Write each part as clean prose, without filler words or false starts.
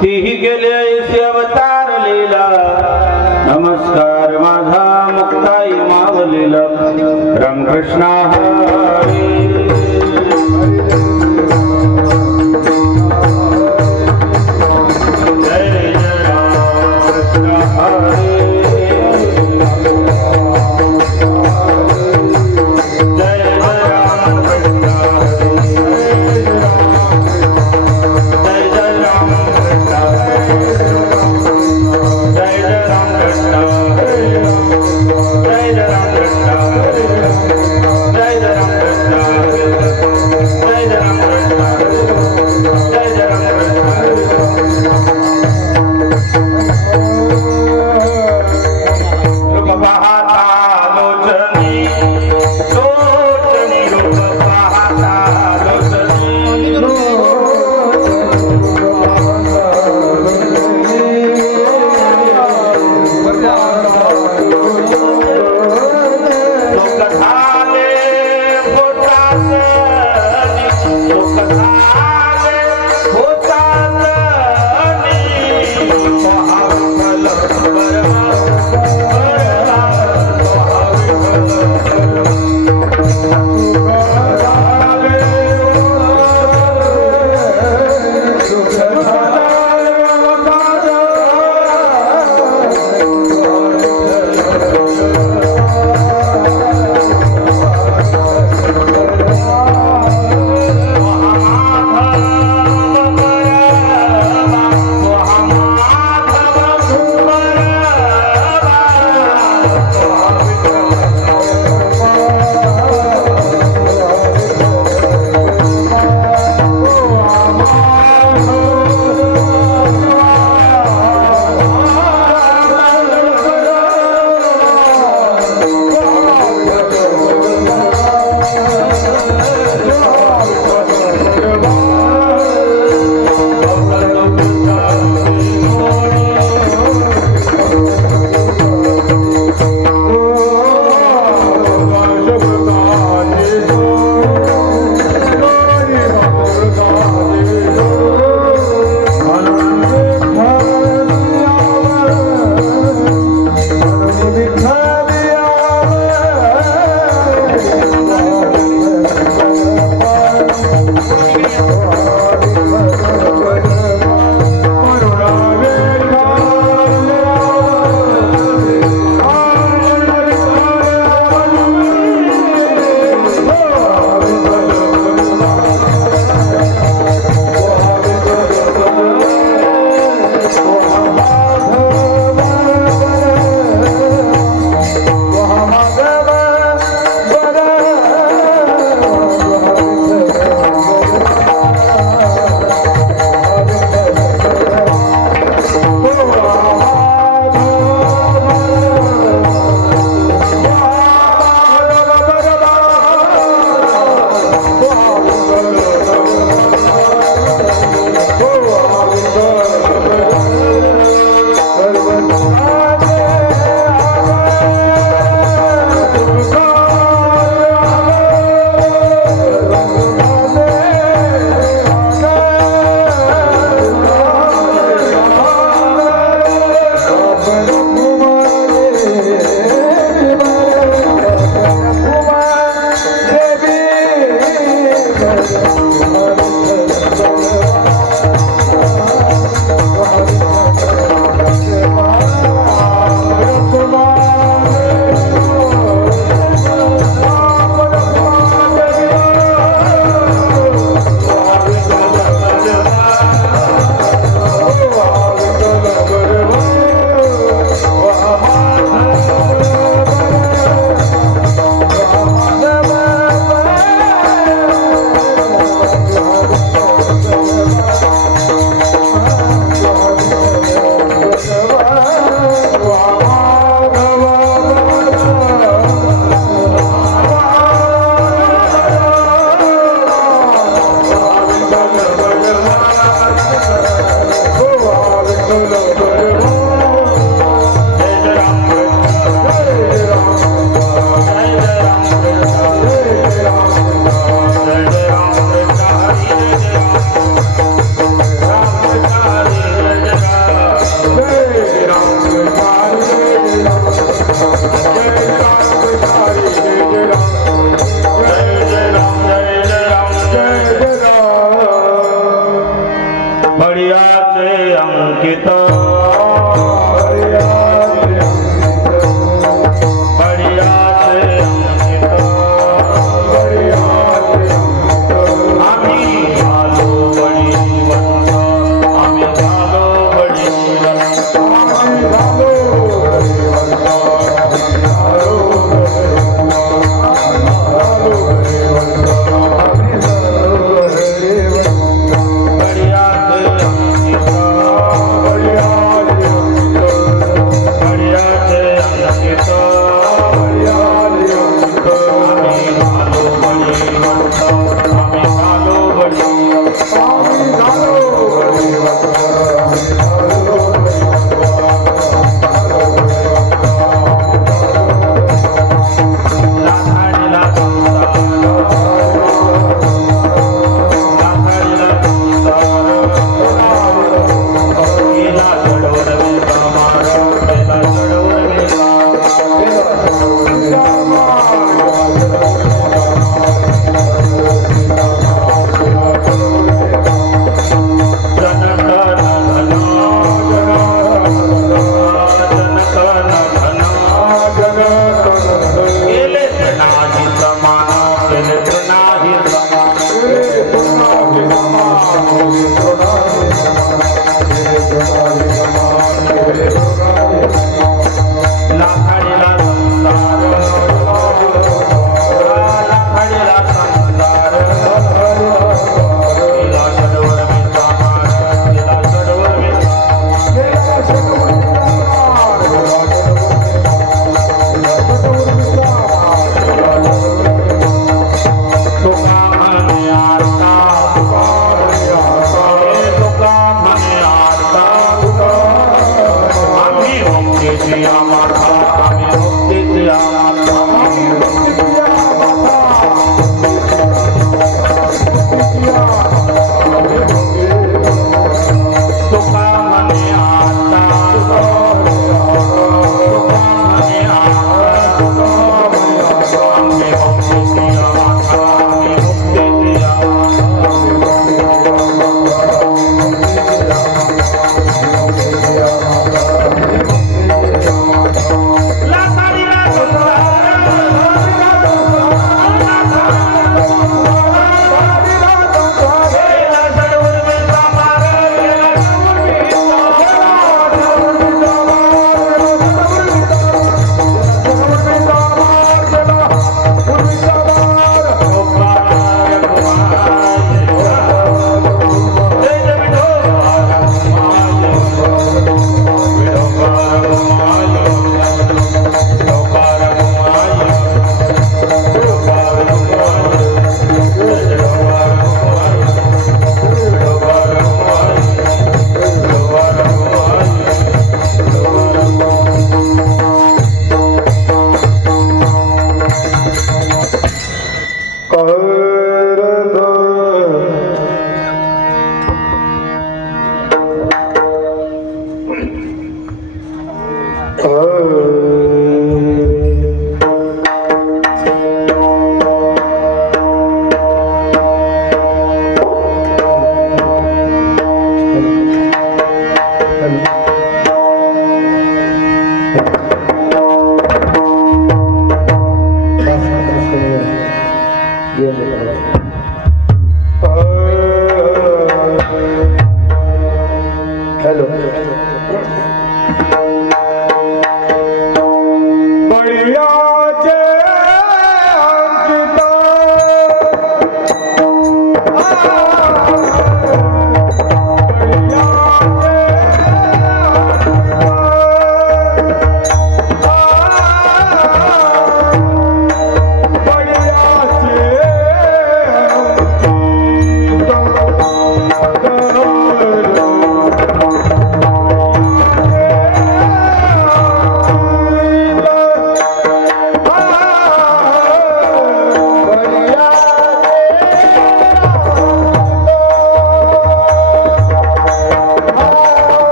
तीही गेले ऐसे अवतार लीला नमस्कार माझा मुक्ताई मावलीला रामकृष्ण हरी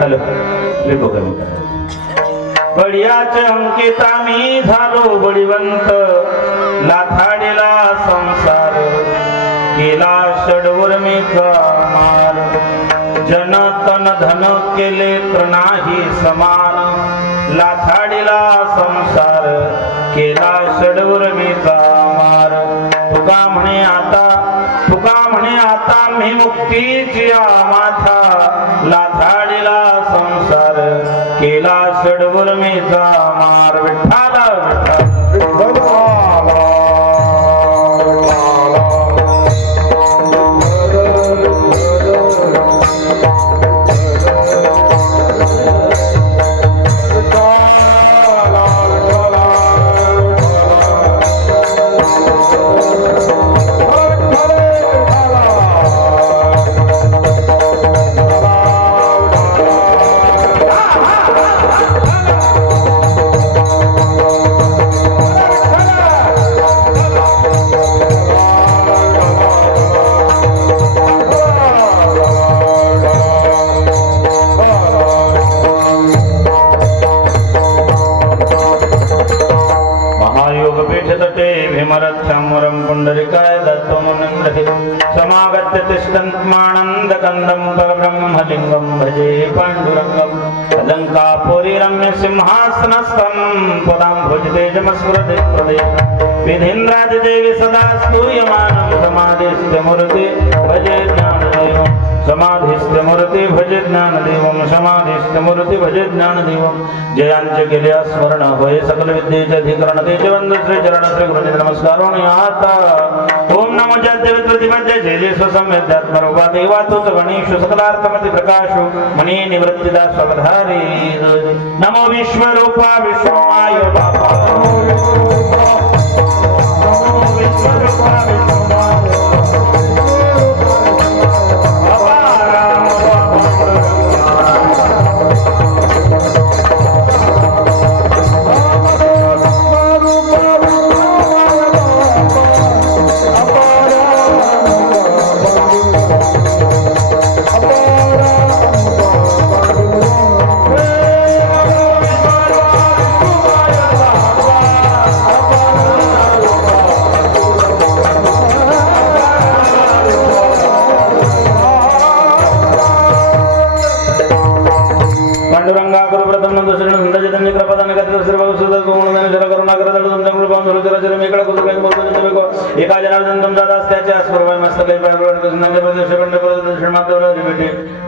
हॅलो लिपो कमी बळीयाचे अंकिता मी झालो बळीवंत लाथाडीला संसार केला षडवर्मीचा मार जन तन धन केले तर नाही समान लाथाडीला संसार केला षडवर्मीचा मार तुका म्हणे आता मी मुक्तीची माथा लाथाडीला संसार केला षडवर्मीचा मार विठ्ठला भीमरथ्यामरं पुंडरीकाय दत्तमुनिन्द्रहे समागत्य तिष्ठन्तमानन्दकन्दं परब्रह्मलिङ्गं भजे पाण्डुरङ्गं लङ्कापुरी रम्य सिंहासनस्थं पदां भुजतेजमस्फुरते प्रदे विधीन्द्रादिदेवी सदा स्तूयमानं समाधिस्थमूर्ते भजे ज्ञानदेवं समाधिस्थमूर्ते भजे ज्ञानदेवं समाधिस्थमूर्ते भजे ज्ञानदेवं जयांचे केले स्मरण होय सकल विद्येचे अधिकरण तेचे वंद श्री चरण श्री गुरुजी नमस्कार आता ओम नमो जय प्रतिपद्य जय जय स्वसम्यध्यात्मरूपा देवा तुझ गणेश सकलार्थमति प्रकाशो मणि निवृत्तिदा स्वधारी नमो विश्वरूपा विश्वमाय बापा नमो विश्वरूपा विश्वमाय एका जनार्दन तुमचा दास त्याच्या स्वर्वाय मस्तके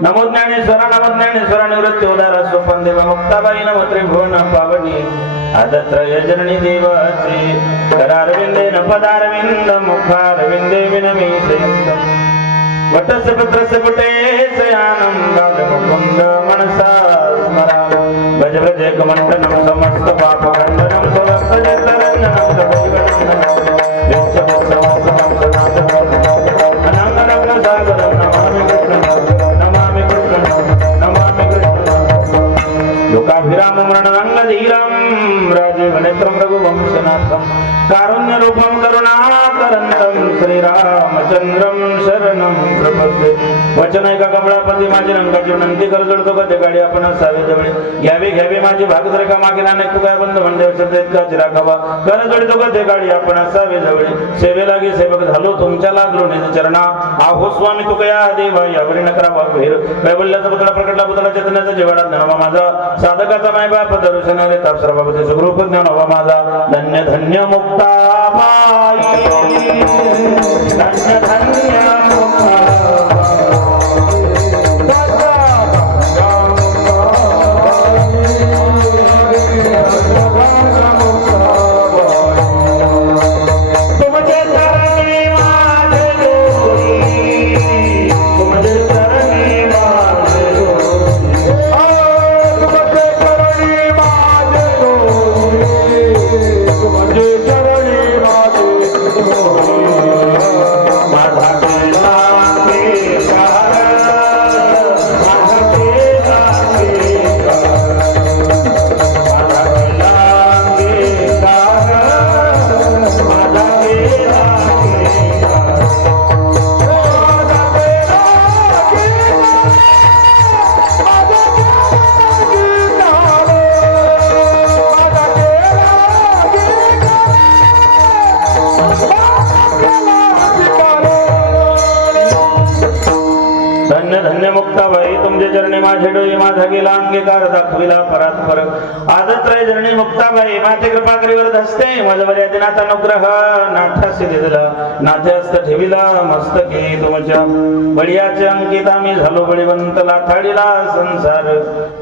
नमो ज्ञानेश्वरा निवृत्ती उदारा सोपन देवा मुक्ताबाई नमो त्रिभुवन पावनी आदत्रय जननी देवाची करारविंदे न पदारविंद मुखारविंदे विनमीशयंत वटस्य पुत्रस्य पुटे शयानं मुकुंद मनसा स्मरा भज भज एकमण्डनं समस्त पापखण्डनं स्वभक्तजतरञ्जनं सदैवनन्दनं विश्ववत्सवासनं सनातनं अनन्तरसागरं नमामि कृष्णं लोकाभिरामं रणरङ्गधीरं राजीवनेत्रं रघुवंशनाथं कारुण्यरूपं करुणाकरन्तं श्रीरामचन्द्रं शरणं प्रपद्ये वचन ऐका कमळापती माझी रंगाची विनंती कर जोडतो का ते गाडी आपण असावे जवळे घ्यावी माझी भागधर का मागे नानक तुका बंद म्हणले श्रद्धेत का चिराखावा कर जोडतो का ते गाडी आपण असावे जवळे सेवे लागे सेवक झालो तुमच्या लागलो निज चरणा आहो स्वामी तुका या देवा यावरी नकरावा भेर कैवल्याचा पुतळा प्रकटला पुतळा चैतन्याचा जेवाडा ज्ञानवा माझा साधकाचा मायबाप दर्शन रे ताप सर्वपती सुखरूप ज्ञानवा माझा धन्य धन्य मुक्ताबाई धन्य धन्य माझा माझे डोळे माझा गेला अंगीकार दाखविला परात्पर आदत्रय जननी मुक्ताबाई माते कृपा करीवर धसते माझा मर्यादे नाथा अनुग्रह नाथासी दिला नाथे हस्त ठेविला मस्तकी तुमच्या बळीयाचे अंकिता मी झालो बळीवंत लाथाडीला संसार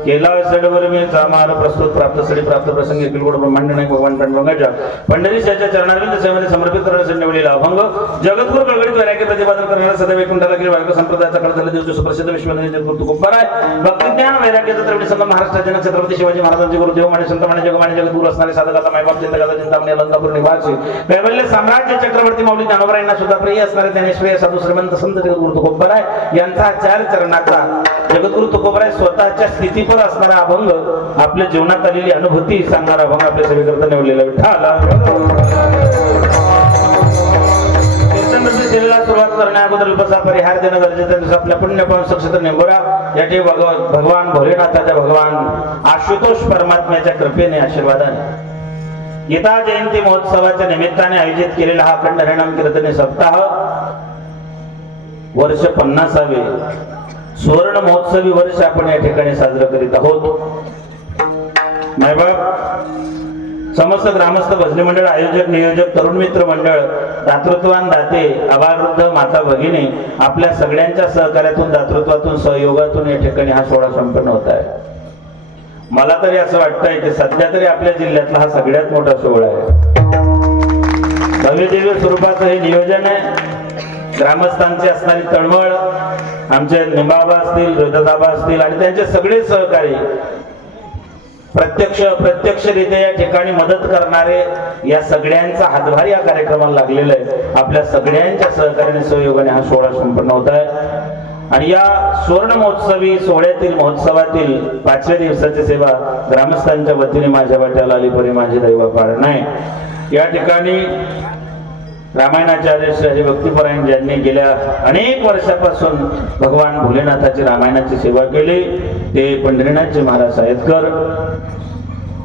केला सडवर मी चामार प्रस्तुत प्राप्त सडी प्राप्त प्रसंगी किलगोड ब्रह्मांड नाही भगवान पांडुरंगाच्या पंढरीशाच्या चरणारविंद सेवेमध्ये समर्पित करणारे संडवलीला अभंग जगद्गुरु कळगडीत वैराग्य प्रतिपादन करणारा सदैव वैकुंठाला गेले वर्ग संप्रदायाचा कडदल दिवस सुप्रसिद्ध विश्वनिर्मित गुरु तुकोबार आहे भक्ती ज्ञान वैराग्याचा त्रिवेणी संगम महाराष्ट्राचे जनक छत्रपती शिवाजी महाराजांचे गुरुदेव माने संत माने जगमाने जगद्गुरु असणारे साधकाचा मायबाप चिंतकाचा चिंतामणी अलंकापूर निवासी कैवल्य साम्राज्य चक्रवर्ती माऊली ज्ञानोबरायांना सुद्धा प्रिय असणारे ज्ञानेश्वरी साधू श्रीमंत संत जगद्गुरु तुकोबार आहे यांचा चार चरणाचा जगद्गुरु तुकोबार आहे स्वतःच्या स्थितीपर असणारा अभंग आपल्या जीवनात आलेली अनुभूती सांगणारा अभंग आपल्या सेवेकरता निवडलेला सुरुवात करण्या अगोदर उपसा परिहार देणं गरजेचं आपल्या पुण्यपावन सक्षत्र निंबोरा याठी भगवान भोलेनाथाच्या भगवान आशुतोष परमात्म्याच्या कृपेने आशीर्वादाने गीता जयंती महोत्सवाच्या निमित्ताने आयोजित केलेला हा अखंड हरिनाम कीर्तनी सप्ताह वर्ष 50वे सुवर्ण महोत्सवी वर्ष आपण या ठिकाणी साजरं करीत आहोत मायबाप समस्त ग्रामस्थ भजनी मंडळ आयोजक नियोजक तरुण मित्र मंडळ दातृत्वान दाते आबालवृद्ध माता भगिनी आपल्या सगळ्यांच्या सहकार्यातून दातृत्वातून सहयोगातून या ठिकाणी हा सोहळा संपन्न होत आहे मला तरी असं वाटतंय की सध्या तरी आपल्या जिल्ह्यातला हा सगळ्यात मोठा सोहळा आहे भव्य दिव्य स्वरूपाचं हे नियोजन आहे ग्रामस्थांची असणारी तळमळ आमचे निंबाबा असतील रोहिदाबा असतील आणि त्यांचे सगळे सहकारी प्रत्यक्षरित्या या ठिकाणी मदत करणारे या सगळ्यांचा हातभार या कार्यक्रमाला लागलेला आहे आपल्या सगळ्यांच्या सहकार्याने सहयोगाने हा सोहळा संपन्न होत आहे आणि या सुवर्ण महोत्सवी सोहळ्यातील महोत्सवातील 5व्या दिवसाची सेवा ग्रामस्थांच्या वतीने माझ्या वाट्याला आली परी माझी दैव पाळण आहे या ठिकाणी रामायणाचार्य श्री भक्तिपरायण ज्यांनी गेल्या अनेक वर्षापासून भगवान भोलेनाथाची रामायणाची सेवा केली ते पंढरीनाथजी महाराज सायतकर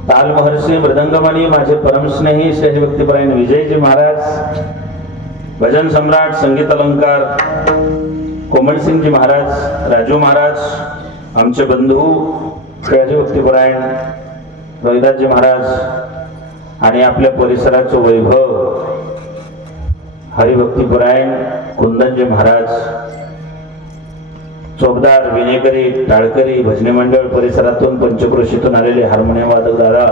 ताल महर्षी मृदंगमणी माझे परमस्नेही श्री भक्तिपरायण विजयजी महाराज भजन सम्राट संगीत अलंकार कोमलसिंगजी महाराज राजू महाराज आमचे बंधू श्री भक्तिपरायण रोहिदासजी महाराज आणि आपल्या परिसराचं वैभव हरिभक्तिपरायण कुंदनजी महाराज चोपदार विनेकरी टाळकरी भजनी मंडळ परिसरातून पंचक्रोशीतून आलेले हार्मोनियम वादक दादा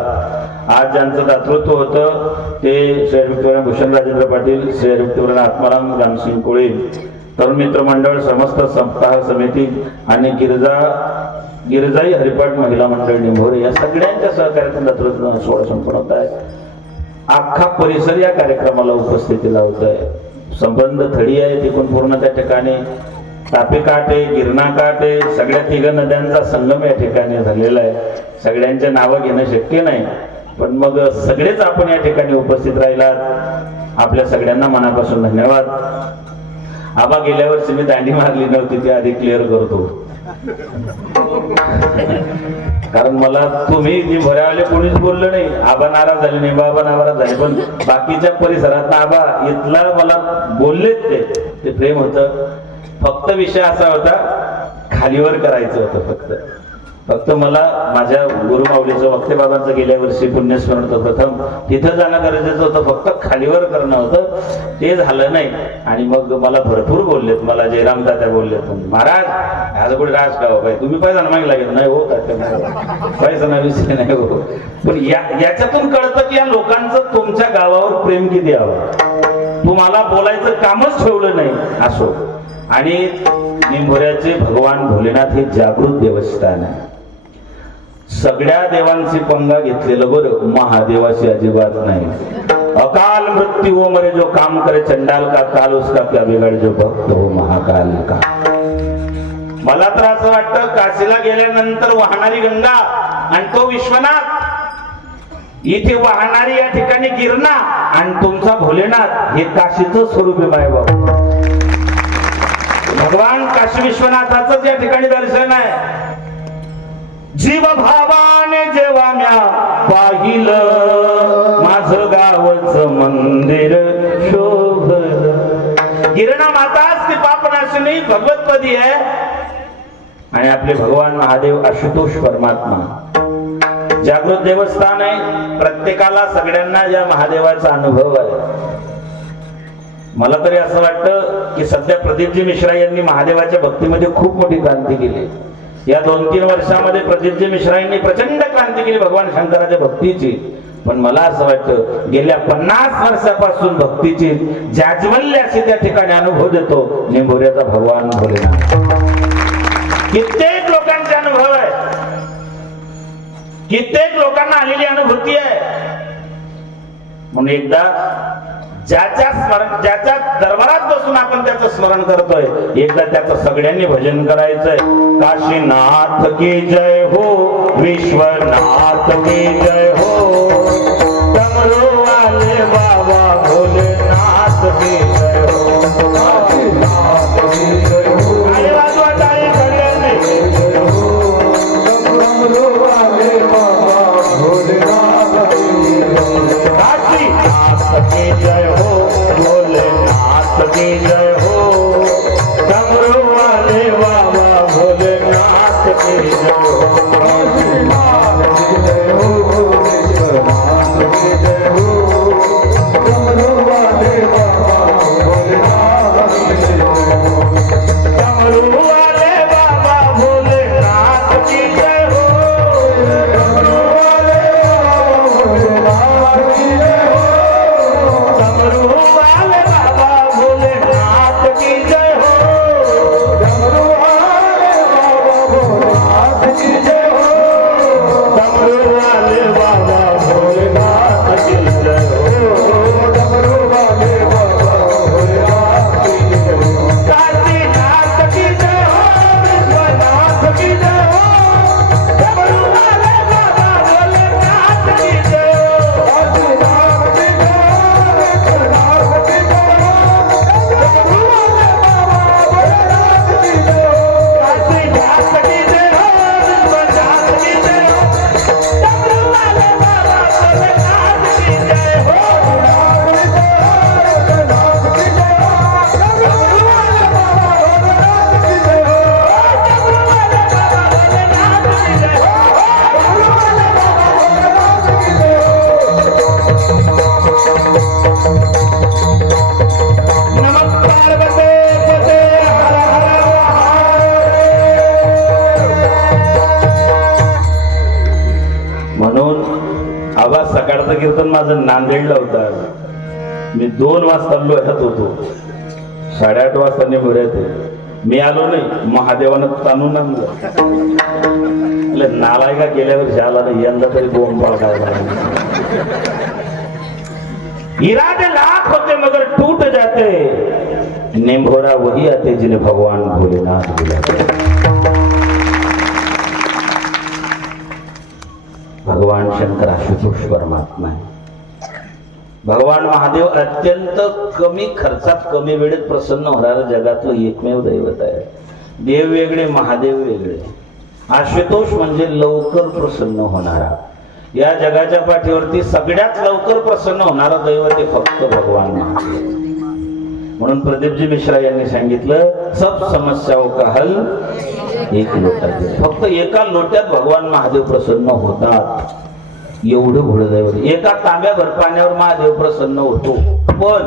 आज ज्यांचं दातृत्व होतं ते श्री हरिभक्तिपरायण भूषण राजेंद्र पाटील श्री हरिभक्तिपरायण आत्माराम रामसिंग कोळी तरुण मित्र मंडळ समस्त सप्ताह समिती आणि गिरजाई हरिपाठ महिला मंडळ निंभोरे या सगळ्यांच्या सहकार्यातून दातृत्व सोहळा संपन्न होत आहे अख्खा परिसर या कार्यक्रमाला उपस्थिती लावत आहे संबंध थडी आहे तिकून पूर्ण त्या ठिकाणी तापीकाठ आहे गिरणा काठ आहे सगळ्या तिघ नद्यांचा संगम या ठिकाणी झालेला आहे सगळ्यांचे नावं घेणं शक्य नाही पण मग सगळेच आपण या ठिकाणी उपस्थित राहिलात आपल्या सगळ्यांना मनापासून धन्यवाद आबा गेल्या वर्षी मी दांडी मारली नव्हती ती आधी क्लिअर करतो कारण मला तुम्ही निंभोऱ्यावाले कोणीच बोललं नाही आबा नाराज झाले नाही बाबा नाराज झाले पण बाकीच्या परिसरात आबा इथला मला बोललेच ते प्रेम होतं फक्त विषय असा होता खालीवर करायचं होतं फक्त मला माझ्या गुरुमाऊलीचं वक्ते बाबांचं गेल्या वर्षी पुण्यस्मरण होतं प्रथम तिथं जाणं गरजेचं होतं फक्त खालीवर करणं होतं ते झालं नाही आणि मग मला भरपूर बोललेत मला जयराम तात्या बोललेत महाराज आज कुठे राज का हो तुम्ही पैसा मागितला लागेल नाही हो पैसा नाही विषय नाही हो पण याच्यातून कळतं की या लोकांचं तुमच्या गावावर प्रेम किती हवं तुम्हाला बोलायचं कामच ठेवलं नाही असो आणि निंभोऱ्याचे भगवान भोलेनाथ हे जागृत देवस्थान आहे सगळ्या देवांची पंगा घेतलेलं बरं महादेवाची अजिबात नाही अकाल मृत्यू हो मरे जो काम करे चंडाल का काल उसका क्या बिगड़ जो भक्त हो महाकाल का मला तर असं वाटतं काशीला गेल्यानंतर वाहणारी गंगा आणि तो विश्वनाथ इथे वाहणारी या ठिकाणी गिरणा आणि तुमचा भोलेनाथ हे काशीचं स्वरूप आहे बाबा भगवान काशी विश्वनाथाचं या ठिकाणी दर्शन आहे जीव भावाने जेव्हा म्या पाहिलं माझं गावचं मंदिर शोभलं गिरणा माताच ती पापनाशिनी भगवतपदी आहे आणि आपले भगवान महादेव आशुतोष परमात्मा जागृत देवस्थान आहे. प्रत्येकाला सगळ्यांना या महादेवाचा अनुभव आहे. मला तरी असं वाटतं की सध्या प्रदीपजी मिश्रा यांनी महादेवाच्या भक्तीमध्ये खूप मोठी क्रांती केली. या 2-3 वर्षामध्ये प्रदीपजी मिश्रा यांनी प्रचंड क्रांती केली भगवान शंकराच्या भक्तीची. पण मला असं वाटतं गेल्या 50 वर्षापासून भक्तीची जाज्वल्य अशी त्या ठिकाणी अनुभव देतो निंभोऱ्याचा भगवान भोलेनाथ. कित्येक लोकांचे अनुभव आहे, कित्येक लोकांना आलेली अनुभूती आहे. म्हणून एकदा ज्याच्या दरबारात बसून आपण त्याचं स्मरण करतोय, एकदा त्याचं सगळ्यांनी भजन करायचंय. काशीनाथ की जय हो, विश्वनाथ की जय हो, डमरू वाले बाबा भोलेनाथ की जय हो, काशीनाथ की जय हो. टाळी वाजवा, टाळी सगळ्यांनी. डमरू वाले बाबा भोलेनाथ की जय हो, काशीनाथ की जय हो, भोलेनाथ की जय हो, डमरू वाले बाबा भोलेनाथ की जय हो, काशीनाथ की जय हो, विश्वनाथ की जय हो, डमरू वाले बाबा भोलेनाथ की जय हो, डमरू वाले बाबा भोलेनाथ की जय हो, डमरू वाले बाबा भोलेनाथ की जय हो, डमरू वाले बाबा भोलेनाथ की जय हो, डमरू वाले बाबा भोलेनाथ की जय हो, डमरू वाले बाबा भोलेनाथ की जय हो, डमरू वाले बाबा भोलेनाथ की जय हो, काशीनाथ की जय हो, विश्वनाथ की जय हो, डमरू वाले बाबा भोलेनाथ की जय हो, काशीनाथ की जय हो, विश्वनाथ की जय हो, डमरू वाले बाबा भोलेनाथ की जय हो, काशीनाथ की जय हो, विश्वनाथ की जय हो, डमरू वाले बाबा भोलेनाथ की जय हो, नाथ की जय हो, नाथ की जय हो, डमरू वाले बाबा भोलेनाथ की जय हो, डमरू वाले बाबा भोलेनाथ की जय हो, डमरू वाले बाबा भोलेनाथ की जय हो. नमः पार्वते पते हर हर महादेव. म्हणून आवाज सकाळचं कीर्तन माझं नांदेडला होता. मी 2 वाजता लोह्यात होतो, 8:30 वाजता निंभोऱ्यात. मी आलो नाही, महादेवानं ताणून आणलं. नालायका गेल्या वर्षी आला नाही, यंदा तरी बोंबाळ काय इरादे लाख होते मगर टूट जाते, निंभोरा वही आते जिन्हें भगवान भोलेनाथ बुलाते. भगवान शंकर आशुतोष परमात्मा आहे. भगवान महादेव अत्यंत कमी खर्चात कमी वेळेत प्रसन्न होणारं जगातलं एकमेव दैवत आहे. देव वेगळे, महादेव वेगळे. आशुतोष म्हणजे लवकर प्रसन्न होणारा. या जगाच्या पाठीवरती सगळ्यात लवकर प्रसन्न होणारा दैवत आहे फक्त भगवान महादेव. म्हणून प्रदीपजी मिश्रा यांनी सांगितलं, सब समस्याओं का हल एक लोटा दे. फक्त एका लोट्यात भगवान महादेव प्रसन्न होतात. एवढं घोड दैवत. एका तांब्याभर पाण्यावर महादेव प्रसन्न होतो. पण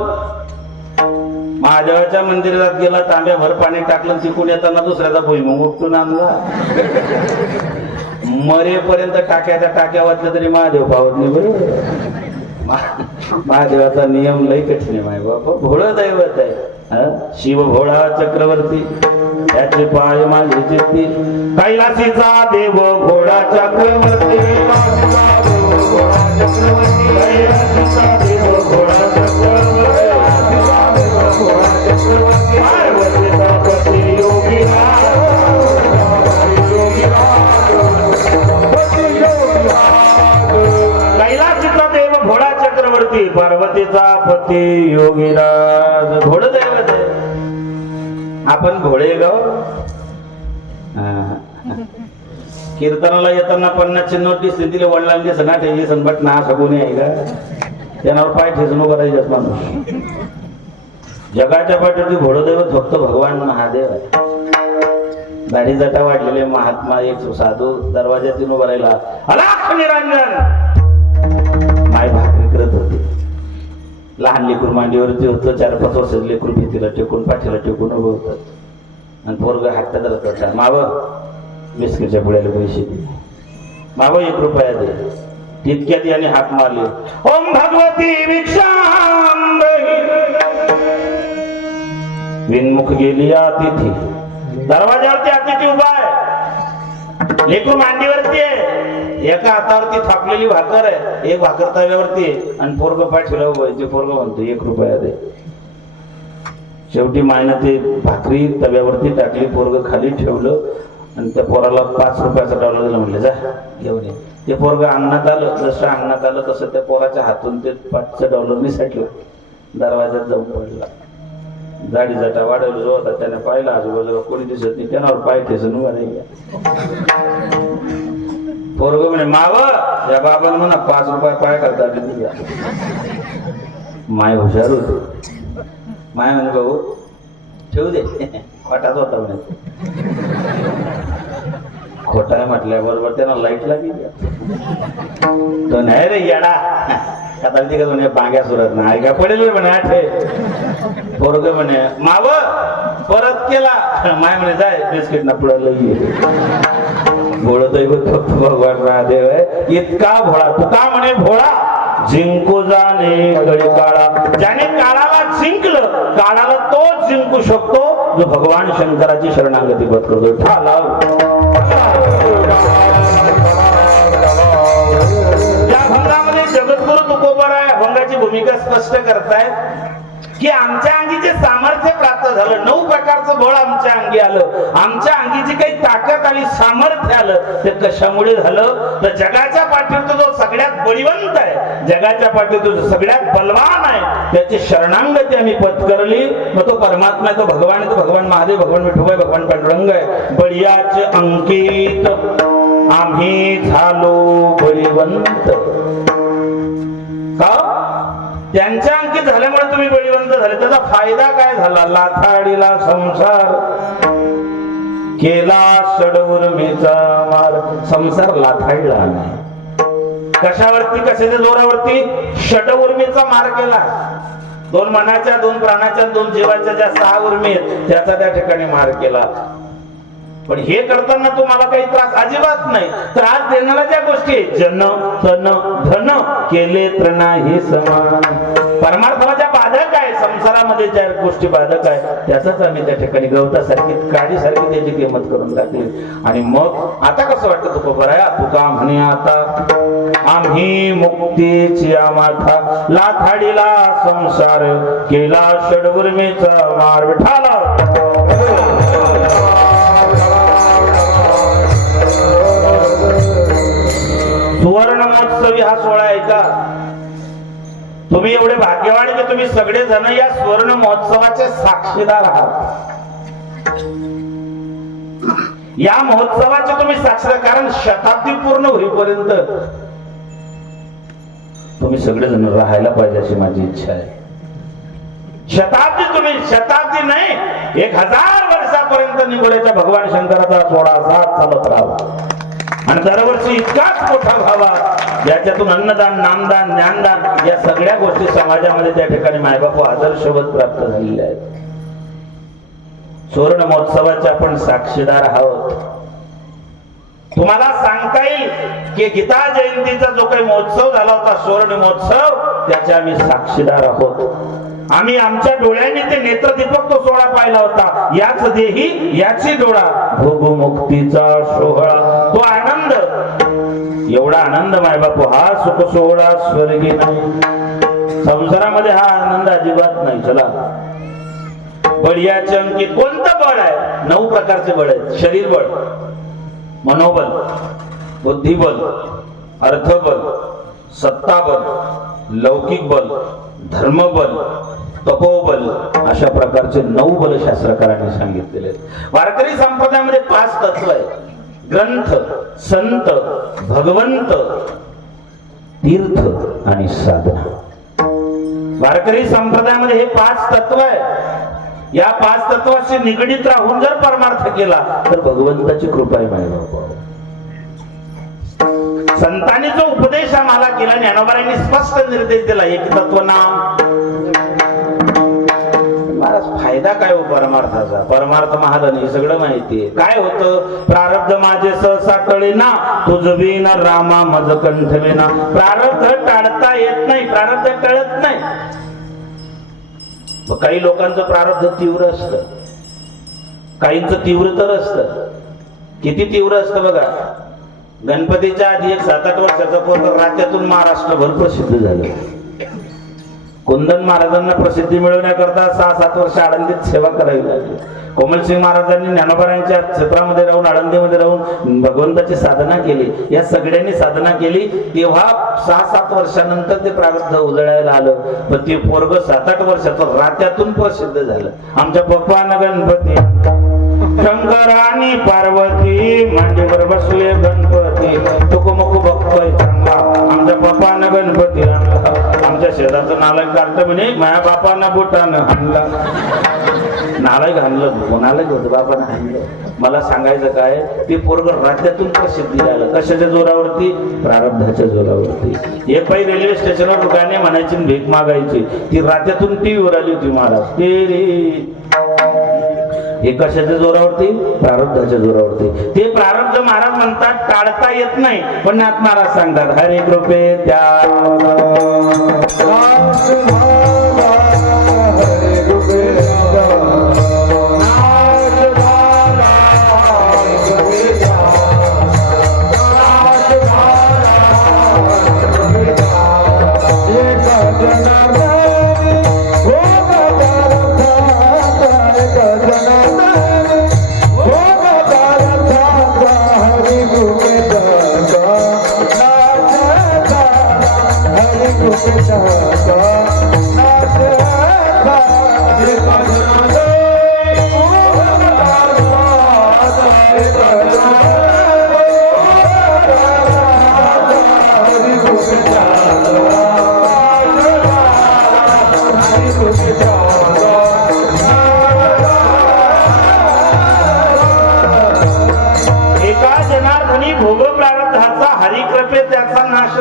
महादेवाच्या मंदिरात गेला, तांब्याभर पाणी टाकलं, तिकून येताना दुसऱ्याचा भुईमुग उपटून आणला. मरेपर्यंत टाक्याच्या टाक्या वाचल्या तरी महादेव पावत नाही. बरोबर, महादेवाचा नियम लय कठीण आहे बाबा. भोळं दैवत आहे. शिव भोळा चक्रवर्ती, त्याचे पाय माझे चित्ती. कैलासीचा देव घोडा चक्रवर्ती, कैलासीचा देव घोडा चक्रवर्ती, पार्वतीचा पती योगीराज, कैलासीचा देव घोडा चक्रवर्ती, पार्वतीचा पती योगीराज. घोड दैवत आहे. आपण घोडेगाव कीर्तनाला येताना 50ची नोट दिसते, तिला वडिलांनी दिसना ठेवी सनबट ना सगुनी आहे का, त्यानावर पाय ठेचून उभं राहायचं माणूस. जगाच्या पाठीवरती घोडदैवत फक्त भगवान महादेव आहे. दाढी जटा वाढलेले महात्मा एक साधू दरवाजातून उभा राहिला, अलाख निरंजन. माय भाकरी करत होती. लहान लेकरू मांडीवरती होतं, 4-5 वर्षाचं लेकरू भीतीला टेकून पाठीला टेकून उभं होतं. आणि पोरग हात धरत होता, माव बिस्किटच्या पुड्याला पैसे दे, माव 1 रुपया दे. तितक्यात याने हात मारले, ओम भगवती भिक्षांदेहि. विनमुख गेली अतिथी. दरवाजावरती अतिथी उभा आहे, लेकरू मांडीवरती आहे, एका हातावरती थापलेली भाकर आहे, एक भाकर तव्यावरती आहे, आणि पोरग पाठीला उभं आहे. ते पोरग म्हणतो 1 रुपया दे. शेवटी मायनं ते भाकरी तव्यावरती टाकली, पोरग खाली ठेवलं आणि त्या पोराला 5 रुपयाचा डॉलर दिला. म्हणले जा घेऊन ये. ते पोरग अंगणात आलं, जसं अंगणात आलं तसं त्या पोराच्या हातून ते 5चा डॉलर निसटलं, दरवाज्यात जाऊन पडला. दाढी जटा वाढवली जो होता त्याने पाहिला, आजूबाजूला कोणी दिसत नाही, त्यावर पाय ठेचून उभा राहिला. पोरग म्हणे, माव या बाबाला म्हणा 5 रुपये पाय करता. माय हुशार होते. माय म्हणे, भाऊ ठेवू दे, खोटाच होता म्हणे. खोटा आहे म्हटल्याबरोबर त्यांना लाईट लागली. तो नाही रे येडा, आता तिकडे म्हणे बांग्या सुरत नाही का पडेल म्हणे. आठे पोरग म्हणे, माव परत केला. माय म्हणे, जाय बिस्किट ना पुढे लई भोळत फक्त भगवान महादेव आहे. इतका भोळा, तू का म्हणे भोळा, जिंकू जाणे गडी काळा. ज्याने काळाला जिंकलं, काळाला तोच जिंकू शकतो जो भगवान शंकराची शरणागती पत्करतो. ठाला या भंगामध्ये जगद्गुरु तुकोबाराय अभंगाची भूमिका स्पष्ट करतायत की आमच्या अंगी जे सामर्थ्य प्राप्त झालं, 9 प्रकारचं बळ आमच्या अंगी आलं, आमच्या अंगी जी काही ताकद आली, सामर्थ्य आलं, ते कशामुळे झालं तर जगाच्या पाठीवर जो सगळ्यात बळीवंत आहे, जगाच्या पाठीवर जो सगळ्यात बलवान आहे, त्याची शरणागती आम्ही पत्करली. मग तो परमात्मा आहे, तो भगवान आहे, तो भगवान महादेव, भगवान विठोबा, भगवान पांडुरंग आहे. बळीयाचे अंकित आम्ही झालो बळीवंत. का? त्यांच्या अंकित झाल्यामुळे तुम्ही बळीवंत झाले. त्याचा फायदा काय झाला? लाथाडीला संसार केला षडउर्मीचा मार. संसार लाथाडला नाही. कशावरती? कशाच्या जोरावरती? षडउर्मीचा मार केला. 2 मनाच्या, 2 प्राणाच्या, 2 जीवाच्या ज्या 6 उर्मी आहेत त्याचा त्या ठिकाणी मार केला. पण हे करताना तुम्हाला काही त्रास अजिबात नाही. त्रास देणाऱ्या ज्या गोष्टी जन तन धन केले तर नाही समान. परमार्थाला ज्या बाधक आहे, संसारामध्ये ज्या गोष्टी बाधक आहे, त्याचाच आम्ही त्या ठिकाणी गवतासारखी काडीसारखी त्याची किंमत करून टाकली. आणि मग आता कसं वाटतं तुकोबराया? तुका म्हणे आता आम्ही मुक्तीची माथा, लाथाडीला संसार केला षडउर्मीचा मार. विठाला सुवर्ण महोत्सवी हा सोहळा आहे का? तुम्ही एवढे भाग्यवान की तुम्ही सगळे जण या सुवर्ण महोत्सवाचे साक्षीदार आहात. या महोत्सवाचे तुम्ही साक्षीदार, कारण शताब्दी पूर्ण होईपर्यंत तुम्ही सगळे जण राहायला पाहिजे अशी माझी इच्छा आहे. शताब्दी, तुम्ही शताब्दी नाही 1000 वर्षापर्यंत निगोऱ्याच्या भगवान शंकराचा सोहळा साथ चालत राहावा. आणि दरवर्षी इतकाच मोठा व्हावा, याच्यातून अन्नदान, नामदान, ज्ञानदान या सगळ्या गोष्टी समाजामध्ये त्या ठिकाणी मायबापू आदर्शवत प्राप्त झालेले आहेत. सुवर्ण महोत्सवाचे आपण साक्षीदार आहोत. तुम्हाला सांगता येईल की गीता जयंतीचा जो काही महोत्सव झाला होता, सुवर्ण महोत्सव, त्याचे आम्ही साक्षीदार आहोत. आम्ही आमच्या डोळ्याने ते नेत्रदीपक तो सोहळा पाहिला होता. याच देही याची डोळा, भोगमुक्तीचा सोहळा, तो आनंद, एवढा आनंद मायबापू, हा सुख सोहळा स्वर्गी नाही. संसारामध्ये हा आनंद अजिबात नाही. चला, बळीयाचे अंकित कोणतं बळ आहे? 9 प्रकारचे बळ आहेत. शरीर बळ, मनोबल, बुद्धिबल, अर्थबल, सत्ताबल, लौकिक बल, धर्मबल, तपोबल, अशा प्रकारचे 9 बल शास्त्रकारांनी सांगितलेले आहेत. वारकरी संप्रदायामध्ये 5 तत्व आहेत: ग्रंथ, संत, भगवंत, तीर्थ आणि साधना. वारकरी संप्रदायामध्ये हे 5 तत्व आहे. या 5 तत्वाशी निगडीत राहून जर परमार्थ केला तर भगवंताची कृपा आहे मायबाप. संतांनी जो उपदेश आम्हाला केला, ज्ञानोबांनी स्पष्ट निर्देश दिला, एक तत्व नाम. महाराज फायदा काय हो परमार्थाचा? परमार्थ महाराज हे सगळं माहितीये. काय होतं? प्रारब्ध माझे सहसा टळेना, तुझ बिन रामा मज कंठवेना. प्रारब्ध टाळता येत नाही, प्रारब्ध टळत नाही. काही लोकांचं प्रारब्ध तीव्र असतं, काहींचं तीव्र तर असतं. किती तीव्र असतं बघा. गणपतीच्या आधी एक 7-8 वर्षाचा पोरगा राज्यातून महाराष्ट्रभर प्रसिद्ध झालं. कुंदन महाराजांना प्रसिद्धी मिळवण्याकरता 6-7 वर्ष आळंदीत सेवा करावी लागली. कोमलसिंग महाराजांनी ज्ञानोबांच्या क्षेत्रामध्ये राहून, आळंदीमध्ये राहून भगवंताची साधना केली. या सगळ्यांनी साधना केली. तेव्हा 6-7 वर्षानंतर ते प्रारब्ध उजळायला आलं. पण ते पोरग 7-8 वर्षाचं राज्यातून प्रसिद्ध झालं. आमच्या पप्पानं गणपती, शंकर आणि पार्वती मांडीवर बसले गणपती, टुकुमुकू बघतोय चांगला. आमच्या बापानं गणपती आणला. आमच्या शेजारचं नालायक कार्ट म्हणे माझ्या बापानं बुटानं आणला. नालायक आणलं, कोणालाच होतं, बापानं आणलं. मला सांगायचं काय, ते पोरग राज्यातून प्रसिद्धी झालं. कशाच्या जोरावरती? प्रारब्धाच्या जोरावरती. एक बाई रेल्वे स्टेशनवर गाणे म्हणायची, भीक मागायची. ती राज्यातून टीव्हीवर आली होती महाराज. ते रे हे कशाच्या जोरावरती? प्रारब्धाच्या जोरावरती. ते प्रारब्ध महाराज म्हणतात टाळता येत नाही, पण नाथ महाराज सांगतात हरे कृपे त्या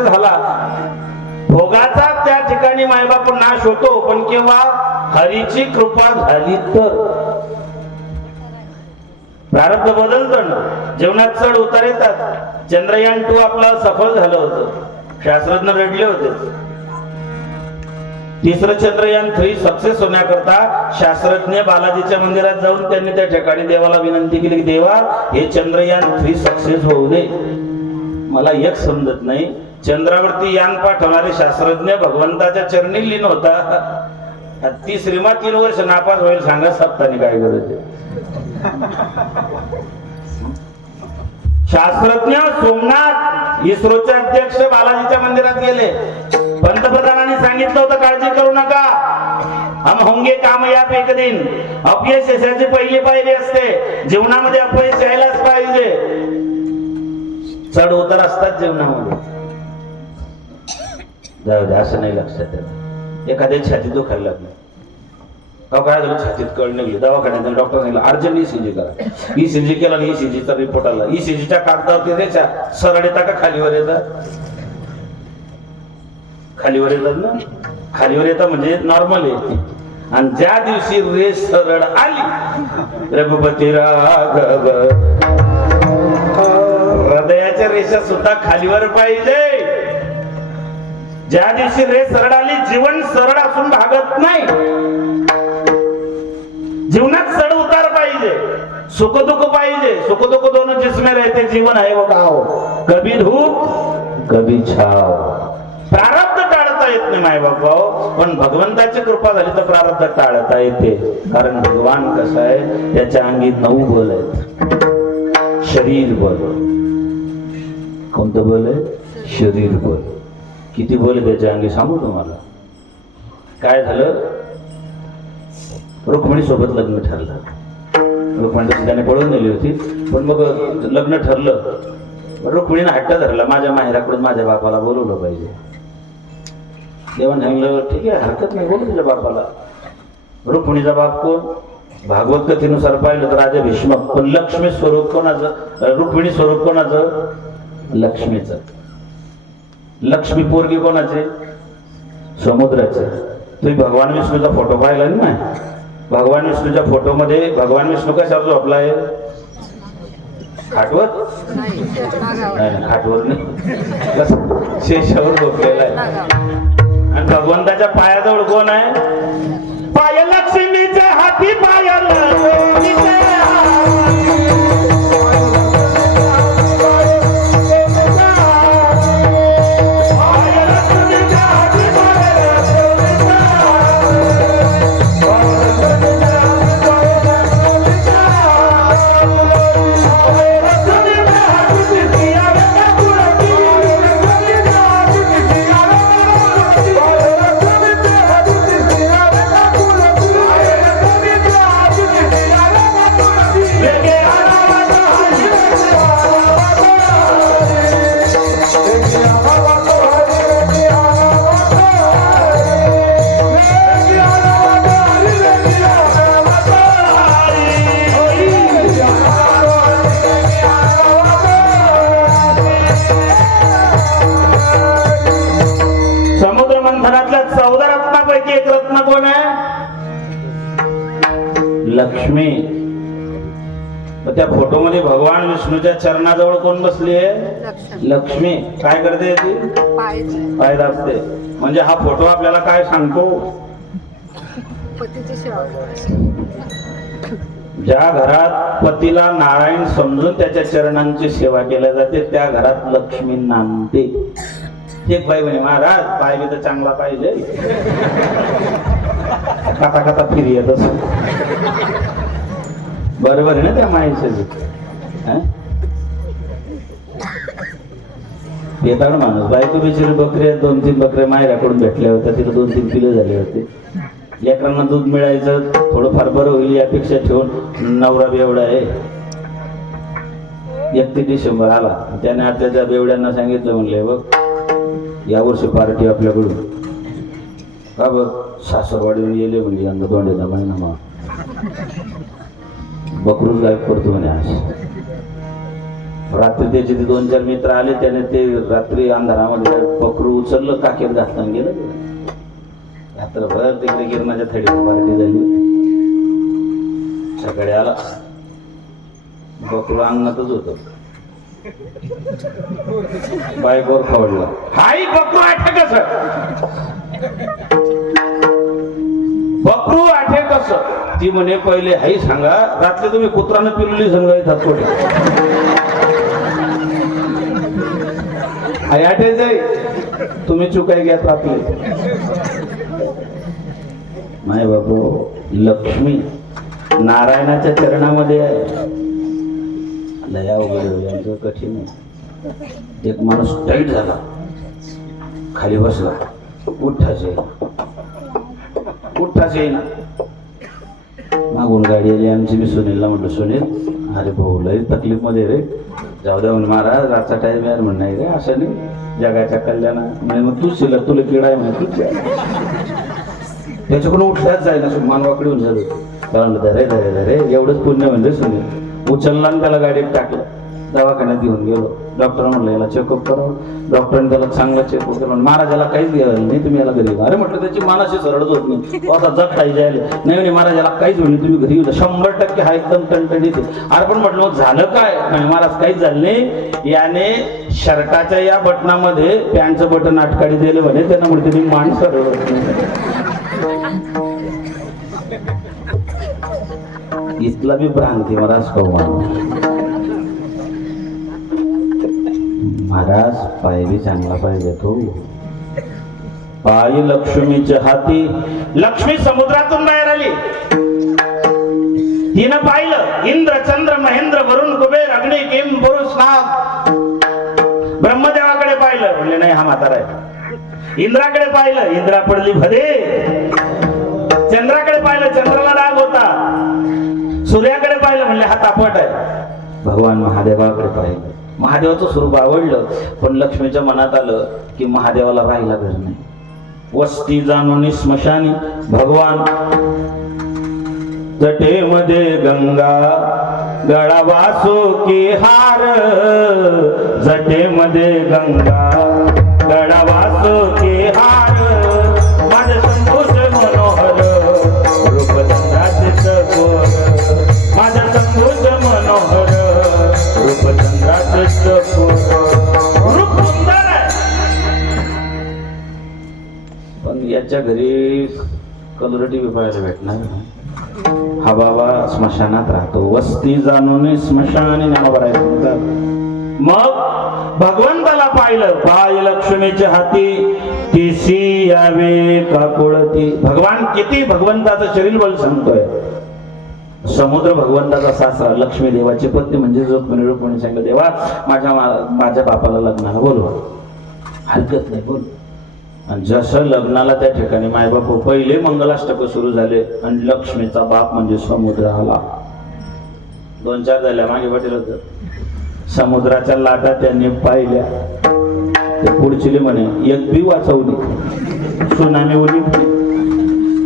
झाला. भोगाचा त्या ठिकाणी मायबाप नाश होतो, पण केव्हा? हरीची कृपा झाली तर. प्रारब्ध बदलतं ना, जीवनात चढ उतार येतात. चंद्रयान 2 आपलं सफल झालं होतं, शास्त्रज्ञ रडले होते. 3रं चंद्रयान 3 सक्सेस होण्याकरता शास्त्रज्ञ बालाजीच्या मंदिरात जाऊन त्यांनी त्या ठिकाणी देवाला विनंती केली की देवा हे चंद्रयान 3 सक्सेस होऊ दे. मला एक समजत नाही, चंद्रावरती यान पाठवणारे शास्त्रज्ञ भगवंताच्या चरणी लीन होता. ती श्रीमा 3 वर्ष नापास होईल, सांगा सप्तानी काय गरज आहे? शास्त्रज्ञ सोमनाथ इस्रोचे अध्यक्ष बालाजीच्या मंदिरात गेले. पंतप्रधानांनी सांगितलं होतं काळजी करू नका, हम होंगे कामयाब एक दिन. अपयश यशाची पहिली पायरी असते. जीवनामध्ये अपयश यायलाच पाहिजे. चढ उतार असतात जीवनामध्ये. जाऊ दे, असं नाही लक्षात येत. एखाद्या छातीत दुखायला लागलं, काय झालं? छातीत कळ निघली. दवाखान्यात डॉक्टर सांगितलं अर्जंट ECG करा. ECG केला, ECGचा रिपोर्ट आला. ECGच्या कागदावरती त्याच्या सरळ येतात का खालीवर येतात? खालीवर येतात ना. खालीवर येतात म्हणजे नॉर्मल आहे. आणि ज्या दिवशी रेस सरळ आली, रघुपती राघव, हृदयाच्या रेषा सुद्धा खालीवर पाहिजे. ज्या दिवशी रेस सरळ आली, जीवन सरळ असून भागत नाही. जीवनात चढ उतार पाहिजे, सुख दुःख पाहिजे. सुख दुःख दोनों जिसमें रहते जीवन आहे वो काओ, कभी धूप कभी छाव. प्रारब्ध टाळता येत नाही माय बाबा, पण भगवंताची कृपा झाली तर प्रारब्ध टाळता येते. कारण भगवान कसा आहे, त्याच्या अंगी 9 बल आहेत. शरीर बल. कोणतं बल आहे? शरीर बल. किती बल आहे त्याच्या अंगी सांगू तुम्हाला. काय झालं, रुक्मिणी सोबत लग्न ठरलं. रुक्मिणी त्याने पळून नेली होती, पण मग लग्न ठरलं. रुक्मिणीने हट्ट धरला, माझ्या माहेराकडून माझ्या बापाला बोलवलं पाहिजे. देवाने सांगितलं ठीक आहे, हरकत नाही, बोलू तुझ्या बापाला. रुक्मिणीचा बाप कोण? भागवत कथेनुसार पाहिलं तर राजा भीष्म, पण लक्ष्मी स्वरूप कोणाचं, रुक्मिणी स्वरूप कोणाचं, लक्ष्मीचं. लक्ष्मी पोरगी कोणाचे, समुद्राचे. तुम्ही भगवान विष्णूचा फोटो पाहिला ना, भगवान विष्णूच्या फोटोमध्ये भगवान विष्णू कशावर झोपलाय, खाटवर नाही, खाटवर नाही, शेषावर झोपलेला आहे. आणि भगवंताच्या पायाजवळ कोण आहे, पाय लक्ष्मीचे हाती, पाय लक्ष्मीचे लक्ष्मी. त्या फोटो मध्ये भगवान विष्णूच्या चरणाजवळ कोण बसली आहे, लक्ष्मी. काय करते ती, पाय दाबते. म्हणजे हा फोटो आपल्याला काय सांगतो, पतीची सेवा. ज्या घरात पतीला नारायण समजून त्याच्या चरणांची सेवा केल्या जाते त्या घरात लक्ष्मी नांदते. एक बाई म्हणे, महाराज पाय बी तर चांगला पाहिजे, खाता खाता फिरी येत असं. बरोबर आहे ना त्या माणसाचं. येतात माणूस, बायको बिचारी बकरी, 2-3 बकऱ्या मायराकडून भेटल्या होत्या, तिला 2-3 पिले झाले होते. लेकरांना दूध मिळायचं, थोडंफार बरं होईल अपेक्षा ठेवून नवरा बेवडा आहे. 31 डिसेंबर आला, त्याने आज त्याच्या बेवड्यांना सांगितलं, म्हणले बघ यावर्षी पार्टी आपल्याकडून. का बघ, सासरवाडीवर गेले म्हणजे यंदा दोंड्याचा महिना, मग बकरूच गायब करतो म्हणे. आज रात्री त्याचे ते 2-4 मित्र आले, त्याने ते रात्री अंधारामध्ये बकरू उचललं, काकेत घातलं गेलं. रात्रभर तिकडे गिरणाच्या थडीवर पार्टी झाली. सकाळी आला, बकरू अंगणातच होत, बायकोवर खवडला. हाई बकरू आठे कस, बकरू आठे कस. ती म्हणे पहिले हाई सांगा, रात्री तुम्ही कुत्रानं पिलुली संघ येतात कोठे, हाय आठे जाई, तुम्ही चुकाय घ्यात आपले. नाही बापू, लक्ष्मी नारायणाच्या चरणामध्ये आहे. लया वगैरे यांचं कठीण आहे. एक माणूस टाईट झाला, खाली बसला, उठाच येईना. मागून गाडी आली आमची. मी सुनीलला म्हटलं, सुनील अरे भाऊ लई तकलीफ मध्ये रे, जाऊ द्या म्हणे महाराज, आजचा टाइम यार म्हणणं आहे रे, असं नाही जगाच्या कल्याणा. म्हणजे मग तूच शिल्लक, तुला किडा आहे म्हणे, तूच त्याच्याकडून उठल्याच जाईल असं मानवाकडे होऊन झालं. त्याला म्हणलं धरे धरे धरे, एवढंच पुण्य म्हणजे सुनील. उचलला आणि त्याला गाडीत टाकलं, दवाखान्यात घेऊन गेलो. डॉक्टर म्हणलं याला चेकअप करावं. डॉक्टरांनी त्याला चांगला चेकअप केलं. महाराजाला काहीच घ्यायला नाही, तुम्ही याला घरी. अरे म्हटलं त्याची मानाशी सरळच होत नाही, आता जग काही जायला नाही. महाराजाला काहीच होईल, तुम्ही घरी येऊ 100% हा एकदम टणटणीत. अरे पण म्हटलं मग झालं काय, महाराज काहीच झालं नाही. याने शर्टाच्या या बटनामध्ये पॅन्टचं बटन अटकाडी दिलं म्हणे, त्यांना म्हणते तुम्ही मान सरळ होत नाही. इथला बी भ्रांती महाराज महाराज पाय बी चांगला पाहिजे तो. पाय लक्ष्मीच्या हाती. लक्ष्मी समुद्रातून बाहेर आली. तिनं पाहिलं इंद्र चंद्र महेंद्र वरुण कुबेर अग्नी किम पुरुष नाग. ब्रह्मदेवाकडे पाहिलं, म्हणले नाही हा म्हातारा आहे. इंद्राकडे पाहिलं, इंद्रा पडली भदे. चंद्राकडे पाहिलं, चंद्राला राग होता. सूर्याकडे पाहिलं, म्हणले हा तापट आहे. भगवान महादेवाकडे पाहिलं, महादेवाचं स्वरूप आवडलं. पण लक्ष्मीच्या मनात आलं की महादेवाला राहायला घर नाही. वस्ती जाणून स्मशानी भगवान जटेमध्ये गंगा गळा वासुकी हार, जटेमध्ये गंगा गळा वासुकी हार, माझ्या शंभूच मनोहर रूप चंद्राचे चकोर, माझ्या शंभूच मनोहर रूप चंद्राचे चकोर. रूप सुंदर आहे, पण याच्या घरी कलरटी विभागायला भेटणार नाही. हा बाबा स्मशानात राहतो, वस्ती जाणून स्मशानी नावावर आहे. मग भगवंताला पाहिलं, पाय लक्ष्मीच्या हाती तिसी यावे काकुळती. भगवान किती भगवंताचं शरीर बल सांगतोय. समुद्र भगवंताचा सासरा, लक्ष्मी देवाची पत्नी म्हणजे जोगमणी रुक्मिणी सांगितलं, देवा माझ्या बापाला लग्नाला बोलवा. हरकत नाही, बोल. आणि जसं लग्नाला त्या ठिकाणी मायबाप पहिले मंगलाष्टक सुरू झाले आणि लक्ष्मीचा बाप म्हणजे समुद्र आला. 2-4 झाल्या मागे वाटेल होतं. समुद्राच्या लाटा त्यांनी पाहिल्या, ते पुढची म्हणे एक बी वाचवली, सुनामी उडी.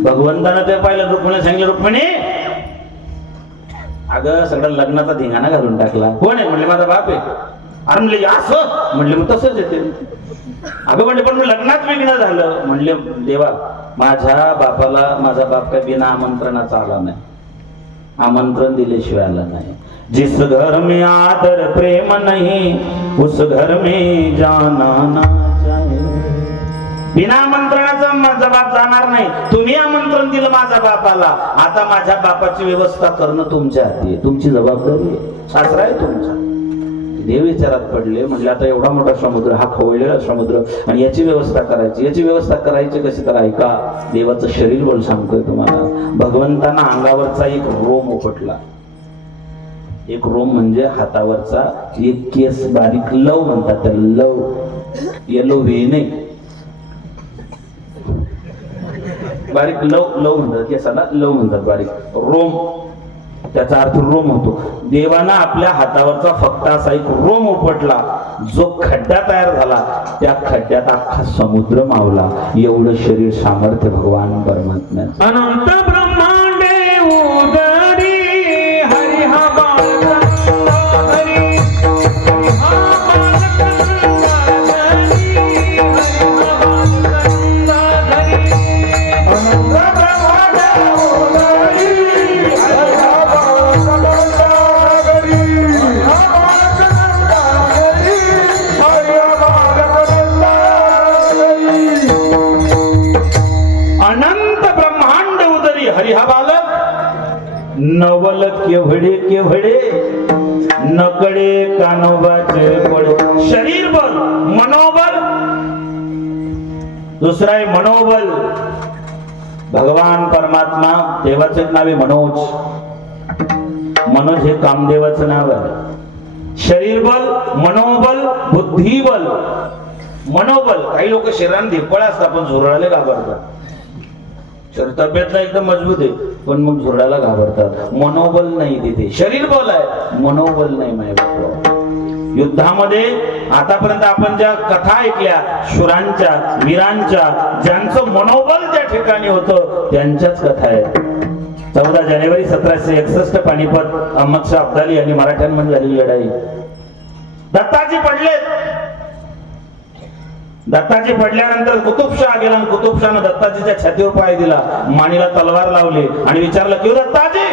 भगवंतानं ते पाहिलं, रुक्मिणी सांगितलं, रुक्मिणी अगं सगळं लग्नाचा धिंगाणा घालून टाकला. कोण आहे म्हणले, माझा बाप आहे. अरे म्हणले असं, म्हणले मग तसंच येते. अगं म्हणले पण लग्नात विघ्न झालं. म्हणले देवा माझ्या बापाला माझा बाप काय बिना आमंत्रणाचा आला नाही, आमंत्रण दिल्याशिवाय आला नाही. जिस घर में आदर प्रेम नहीं उस घर में जाना ना चाहिए. बिना आमंत्रणाचा माझा बाप जाणार नाही. तुम्ही आमंत्रण दिलं माझ्या बापाला, आता माझ्या बापाची व्यवस्था करणं तुमच्या हाती आहे, तुमची जबाबदारी आहे, सासरा आहे तुमचा. देव विचारात पडले, म्हणजे आता एवढा मोठा समुद्र, हा खवळलेला समुद्र, आणि याची व्यवस्था करायची. याची व्यवस्था करायची कशी तर ऐका, देवाचं शरीर बोल सांगतोय तुम्हाला. भगवंतांना अंगावरचा एक रोम उपटला. एक रोम म्हणजे हातावरचा एक केस, बारीक लव म्हणतात त्याला, लव, येलो वेणे, बारीक लव, लव म्हणतात केसाला, लव म्हणतात, बारीक रोम, त्याचा अर्थ रोम होतो. देवाना आपल्या हातावरचा फक्त असा एक रोम उपटला, जो खड्डा तयार झाला, त्या खड्ड्यात अख्खा समुद्र मावला. एवढं शरीर सामर्थ्य भगवान परमात्म्याचं. अनंत ब्रह्मांडे उदरी हरी हा नवल केवढे केवढे नकडे कानोबाचे पडे. शरीर बल, मनोबल, दुसरा आहे मनोबल. भगवान परमात्मा देवाचे नाव आहे मनोज. मनोज हे कामदेवाचं नाव आहे. शरीर बल, मनोबल, बुद्धिबल. मनोबल, काही लोक शरीराने धिप्पळ असतात पण झुरळाले घाबरतात. तब्येतला एकदम मजबूत आहे पण मग झुरडाला घाबरतात. मनोबल नाही तिथे, शरीर बल आहे, मनोबल नाही. मायबाप युद्धामध्ये आतापर्यंत आपण ज्या कथा ऐकल्या शुरांच्या, वीरांच्या, ज्यांचं मनोबल त्या ठिकाणी होतं त्यांच्याच कथा आहेत. 14 जानेवारी 1761 पानिपत, अहमदशाह अब्दाली यांनी मराठ्यांमध्ये झालेली लढाई. दत्ताजी पडलेत. दत्ताजी पडल्यानंतर कुतुबशाह गेला, कुतुबशाहनं दत्ताजीच्या छातीवर पाय दिला, मानेला तलवार लावली आणि विचारलं, क्यों दत्ताजी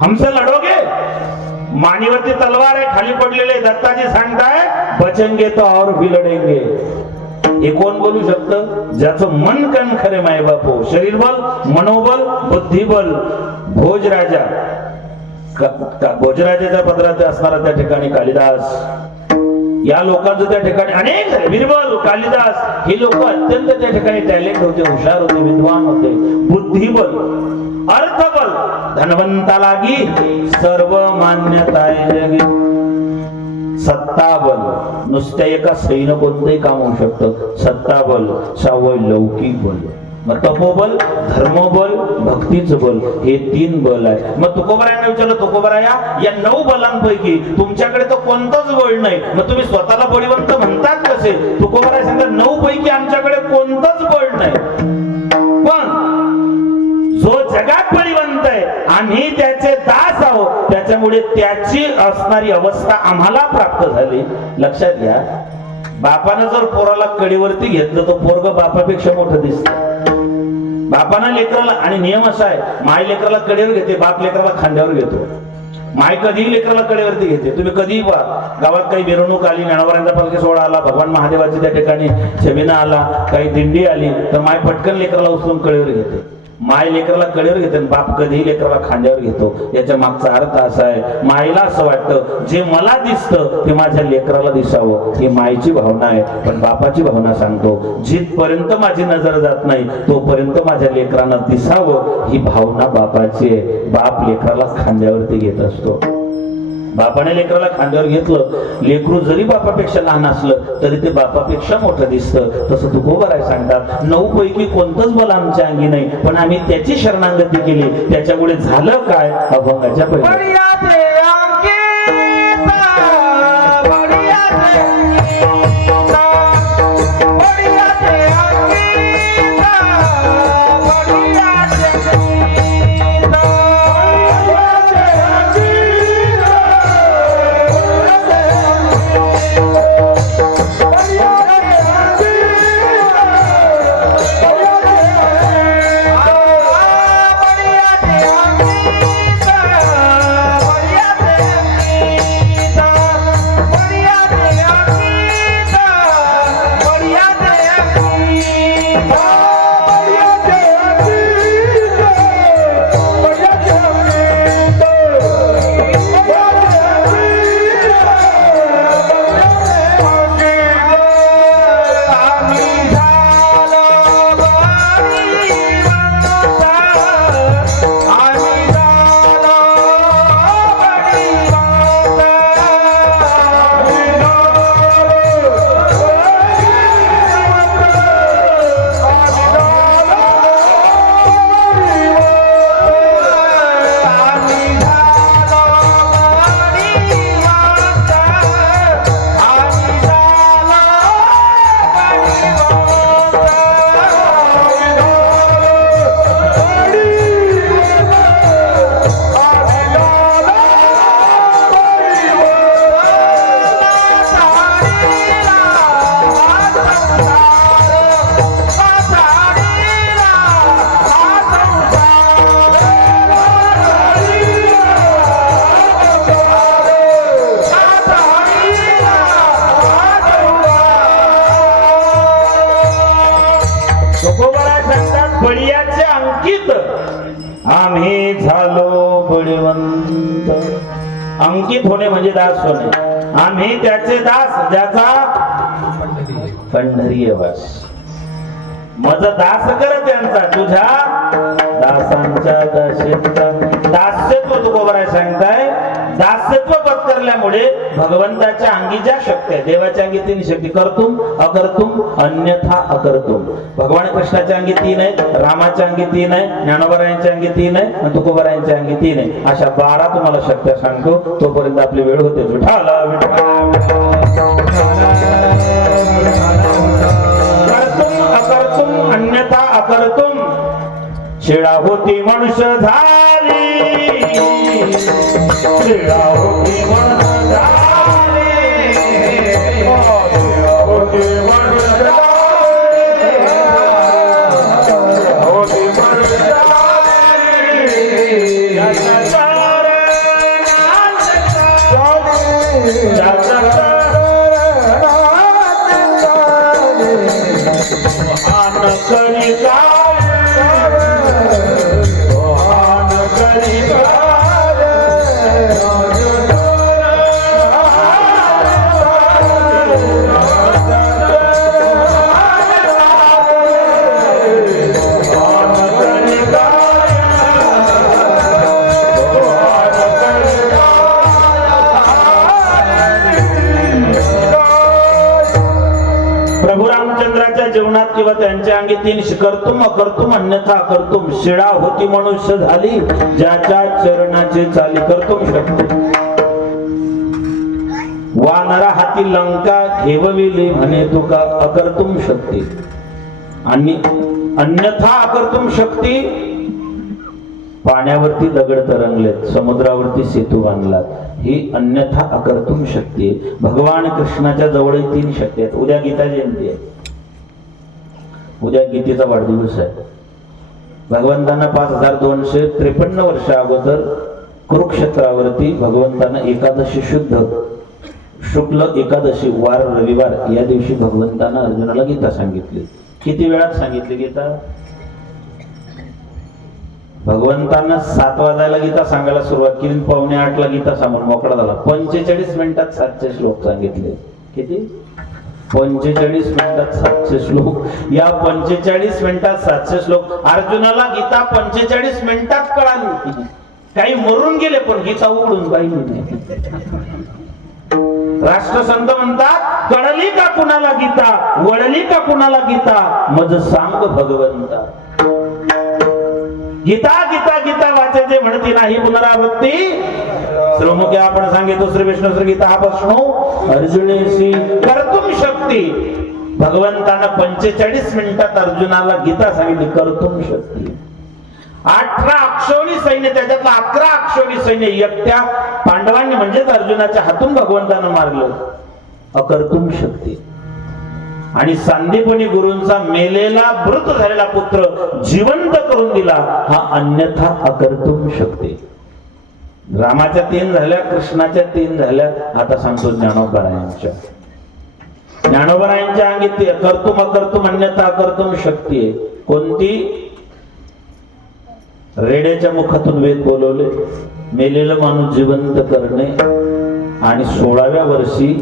हमसे लढोगे? मानेवरती तलवार आहे, खाली पडलेले. दत्ताजी सांगताय, बचेंगे तो और भी लढेंगे. हे कोण बोलू शकतं? ज्याचं मन कण खरे मायबाप हो. शरीर बल, मनोबल, बुद्धिबल. भोजराजा, भोजराजाच्या पदरात असणारा त्या ठिकाणी कालिदास, या लोकांचं त्या ठिकाणी अनेक झाले. बिरबल, कालिदास हे लोक अत्यंत त्या ठिकाणी टॅलेंट होते, हुशार होते, विद्वान होते. बुद्धिबल, अर्थबल, धनवंताला गी सर्व मान्यता आहे जगी. सत्ताबल, नुसत्या एका सैन्य कोणतंही काम होऊ शकतं. सत्ताबल, 6वं लौकिक बल. मग तपोबल, धर्मबल, भक्तीचं बल, हे 3 बल आहे. मग तुकोबारायांना विचारलं, तुकोबाराया या 9 बलांपैकी तुमच्याकडे तर कोणतंच बळ नाही, मग तुम्ही स्वतःला बळीवंत म्हणतात कसे? तुकोबाराय सांगतात, 9 पैकी आमच्याकडे कोणतंच बळ नाही, पण जो आम्ही त्याचे दास आहोत, त्याच्यामुळे त्याची असणारी अवस्था आम्हाला प्राप्त झाली. लक्षात घ्या, बापानं जर पोराला कडीवरती घेतलं तर पोरग बापापेक्षा मोठं दिसतं. बापानं लेकराला, आणि नियम असा आहे, माय लेकराला कडेवर घेते, बाप लेकराला खांद्यावर घेतो. माय कधीही लेकराला कडेवरती घेते. तुम्ही कधीही पहा, गावात काही मिरवणूक आली, ज्ञानोबारांचा पालखी सोहळा आला, भगवान महादेवाची त्या ठिकाणी छबिना आला, काही दिंडी आली, तर माय पटकन लेकराला उचलून कडेवर घेते. माय लेकराला कडेवर घेते, बाप कधीही लेकराला खांद्यावर घेतो. याच्या मागचा अर्थ असा आहे, मायला असं वाटतं जे मला दिसतं ते माझ्या लेकराला दिसावं, ही मायची भावना आहे. पण बापाची भावना सांगतो, जिथपर्यंत माझी नजर जात नाही तोपर्यंत माझ्या लेकरांना दिसावं, ही भावना बापाची आहे. बाप लेकराला खांद्यावरती घेत असतो. बापाने लेकराला खांद्यावर घेतलं, लेकरू जरी बापापेक्षा लहान असलं तरी ते बापापेक्षा मोठं दिसतं. तसं तुकोबाराय सांगतात, 9 पैकी कोणतंच बल आमच्या अंगी नाही, पण आम्ही त्याची शरणागती केली. त्याच्यामुळे झालं काय, अभंगाच्या पहिले बळीयाचे अंकित आम्ही झालो बळीवंत. अंकित होणे म्हणजे दास होणे. आम्ही त्याचे दास, ज्याचा पंढरी वास. मज दास कर त्यांचा, तुझ्या दासांच्या दासींचा. दास्यत्व तुकोबाराय सांगताय, दास्यत्व पत्करल्यामुळे भगवंताच्या अंगी ज्या शक्ती आहे, देवाच्या अंगी 3 शक्ती, कर्तुम अकर्तुम अन्यथा अकर्तुम. भगवान कृष्णाच्या अंगी 3 आहे, रामाच्या अंगी 3 आहे, ज्ञानोबारायांच्या अंगी 3 आहे आणि तुकोबारायांच्या अंगी 3 आहे. अशा 12 तुम्हाला शक्त्या सांगतो. तोपर्यंत आपली वेळ होते. विठाला कर्तुम अकर्तुम अन्यथा अकर्तुम. शिळा होती मनुष्य झाली, शिळा होती मनुष्य झाली, शिळा होती मनुष्य झाली, होती मनुष्य झाली. प्रभू रामचंद्राच्या जीवनात किंवा त्यांच्या अंगी 3 कर्तुम अकर्तुम अन्यथा अकर्तुम. शिळा होती मनुष्य झाली, ज्याच्या चरणाची चाली कर्तुम शक्ती. वानरा हाती लंका घेवविली म्हणे तुका अकर्तुम शक्ती. आणि अन्यथा अकर्तुम शक्ती पाण्यावरती दगड तरंगलेत, समुद्रावरती सेतू बांधलात, ही अन्यथा अकर्तुम शक्ती आहे. भगवान कृष्णाच्या जवळ 3 शक्ती आहेत. उद्या गीता जयंती आहे, उद्या गीतेचा वाढदिवस आहे. भगवंतांना 5253 वर्ष अगोदर कुरुक्षेत्रावरती भगवंतांना एकादशी शुद्ध शुक्ल एकादशी वार रविवार या दिवशी भगवंतांना अर्जुनाला गीता सांगितली. किती वेळात सांगितली गीता? भगवंतांना 7 वाजायला गीता सांगायला सुरुवात केली, 7:45 ला गीता सांगून मोकळा झाला. 45 मिनिटात 700 श्लोक सांगितले. किती? 45 मिनिटात 700 श्लोक. या 45 मिनिटात 700 श्लोक अर्जुनाला गीता 45 मिनिटात कळाली. काही मरून गेले पण गीता उघडून पाहिली नाही. राष्ट्रसंत म्हणतात, कळली का कुणाला गीता, वळली का कुणाला गीता, मज सांग भगवंता. गीता गीता गीता वाचायचे म्हणती नाही पुनरावृत्ती. श्रीमुखी आपण सांगितो श्री विष्णू श्री गीता हा प्रश्न अर्जुनेशी कर्तुम शक्ती. भगवंतानं 45 मिनिटात अर्जुनाला गीता सांगितली, कर्तुम शक्ती. 18 अक्षौणी सैन्य, त्याच्यातलं 11 अक्षौणी सैन्य एकट्या पांडवांनी म्हणजेच अर्जुनाच्या हातून भगवंतानं मारलं. अकर्तुम शक्ती. आणि सांदीपनी गुरूंचा मेलेला मृत झालेला पुत्र जिवंत करून दिला, हा अन्यथा अकर्तुम शक्ती. रामाच्या 3 झाल्या, कृष्णाच्या 3 झाल्या. आता सांगतो ज्ञानोबरायांच्या. ज्ञानोबरायांच्या अंगी कर्तुम अकर्तुम अन्यथा अकर्तुम शक्ती आहे. कोणती? रेड्याच्या मुखातून वेद बोलवले, मेलेलं माणूस जिवंत करणे, आणि 16व्या वर्षी